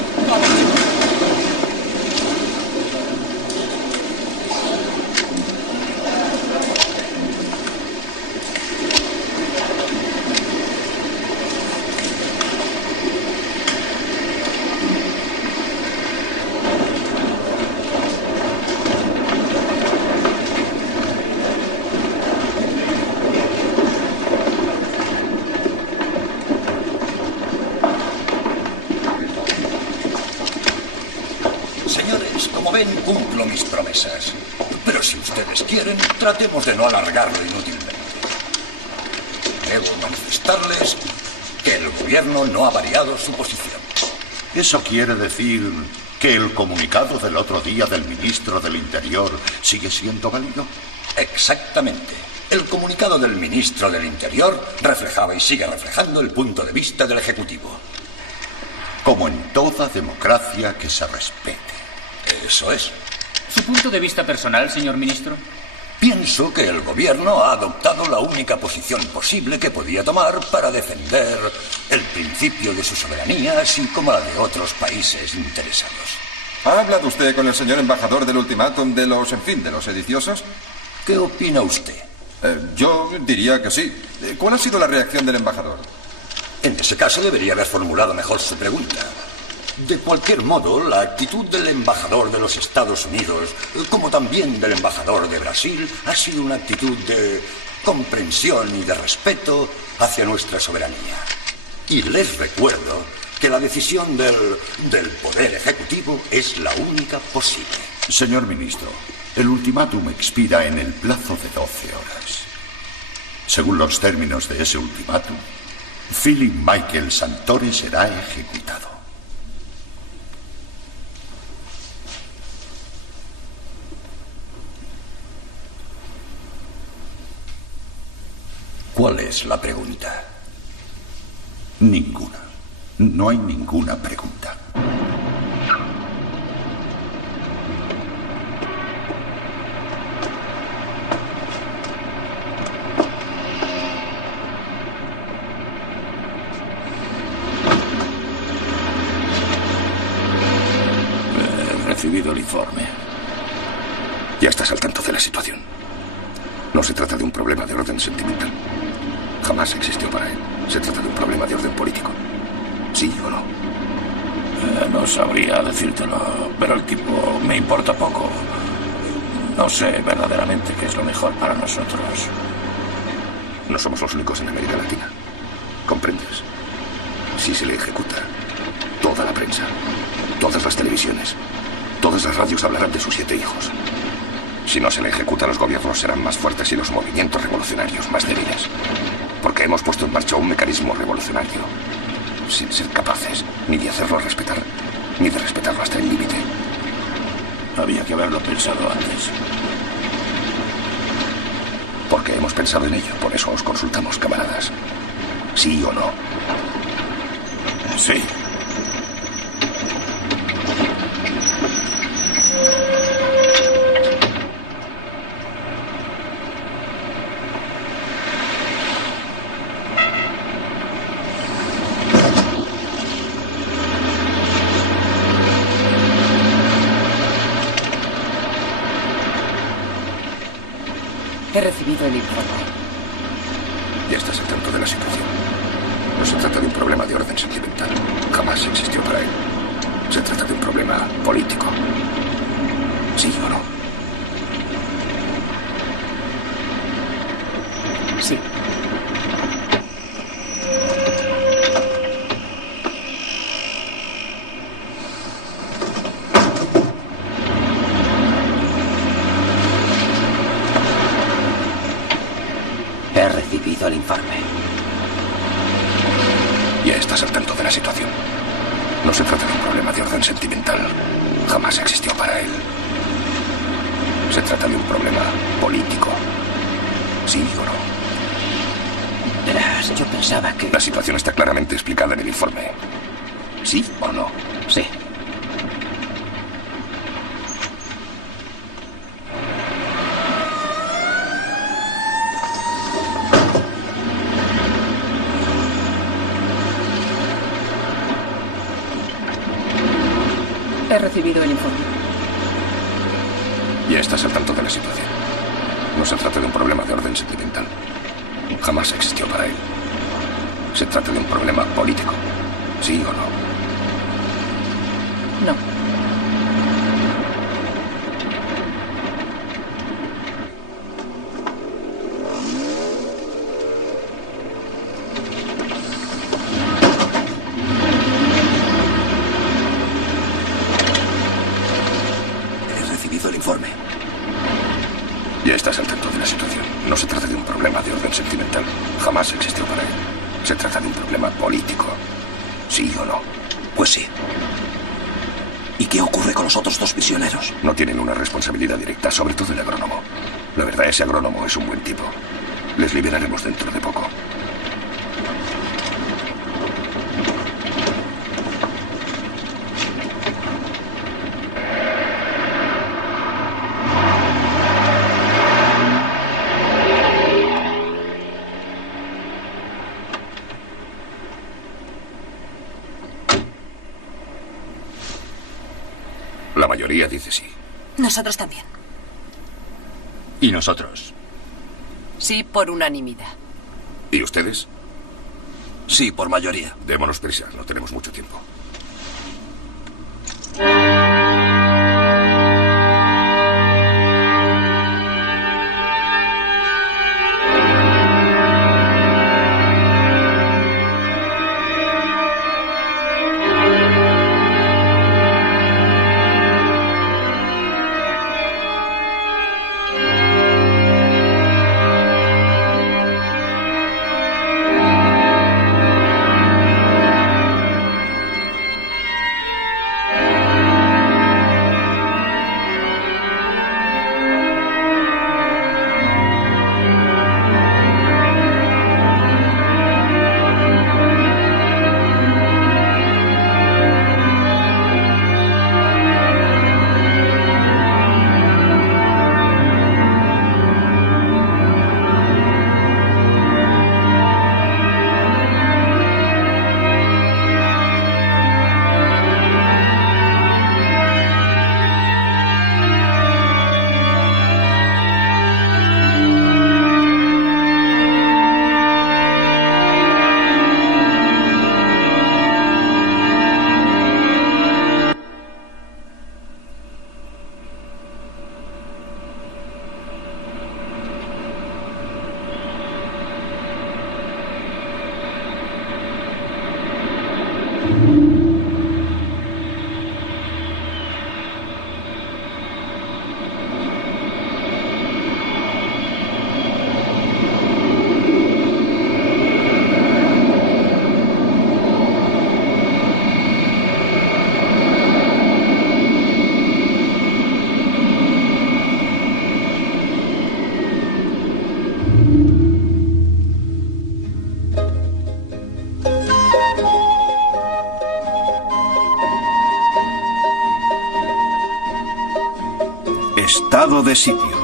Cumplo mis promesas. Pero si ustedes quieren, tratemos de no alargarlo inútilmente. Debo manifestarles que el gobierno no ha variado su posición. ¿Eso quiere decir que el comunicado del otro día del ministro del Interior sigue siendo válido? Exactamente. El comunicado del ministro del Interior reflejaba y sigue reflejando el punto de vista del Ejecutivo. Como en toda democracia que se respete. Eso es. ¿Su punto de vista personal, señor ministro? Pienso que el gobierno ha adoptado la única posición posible que podía tomar para defender el principio de su soberanía, así como la de otros países interesados. ¿Ha hablado usted con el señor embajador del ultimátum de los sediciosos? ¿Qué opina usted? Yo diría que sí. ¿Cuál ha sido la reacción del embajador? En ese caso debería haber formulado mejor su pregunta. De cualquier modo, la actitud del embajador de los Estados Unidos, como también del embajador de Brasil, ha sido una actitud de comprensión y de respeto hacia nuestra soberanía. Y les recuerdo que la decisión del Poder Ejecutivo es la única posible. Señor ministro, el ultimátum expira en el plazo de 12 horas. Según los términos de ese ultimátum, Philip Michael Santore será ejecutado. ¿Cuál es la pregunta? Ninguna. No hay ninguna pregunta. He recibido el informe. Ya estás al tanto de la situación. No se trata de un problema de orden sentimental. Jamás existió para él. Se trata de un problema de orden político. ¿Sí o no? No sabría decírtelo, pero el tipo me importa poco. No sé verdaderamente qué es lo mejor para nosotros. No somos los únicos en América Latina. ¿Comprendes? Si se le ejecuta, toda la prensa, todas las televisiones, todas las radios hablarán de sus 7 hijos. Si no se le ejecuta, los gobiernos serán más fuertes y los movimientos revolucionarios más débiles. Porque hemos puesto en marcha un mecanismo revolucionario sin ser capaces ni de hacerlo respetar, ni de respetarlo hasta el límite. Había que haberlo pensado antes. Porque hemos pensado en ello, por eso os consultamos, camaradas. ¿Sí o no? Sí. He recibido el informe. Ya estás al tanto de la situación. No se trata de un problema de orden sentimental. Jamás existió para él. Se trata de un problema político. ¿Sí o no? Sí. He recibido el informe. Ya estás al tanto de la situación. No se trata de un problema de orden sentimental. Jamás existió para él. Se trata de un problema político. ¿Sí o no? Verás, yo pensaba que... La situación está claramente explicada en el informe. ¿Sí o no? Sí. He recibido el informe. Ya estás al tanto de la situación. No se trata de un problema de orden sentimental. Jamás existió para él. Se trata de un problema político. ¿Sí o no? No. He recibido el informe. Ya estás al tanto de la situación. No se trata de un problema de orden sentimental. Jamás existió para él. Se trata de un problema político. ¿Sí o no? Pues sí. ¿Y qué ocurre con los otros 2 prisioneros? No tienen una responsabilidad directa, sobre todo el agrónomo. La verdad, ese agrónomo es un buen tipo. Les liberaremos dentro de poco. La mayoría dice sí. Nosotros también. ¿Y nosotros? Sí, por unanimidad. ¿Y ustedes? Sí, por mayoría. Démonos prisa, no tenemos mucho tiempo. Estado de sitio.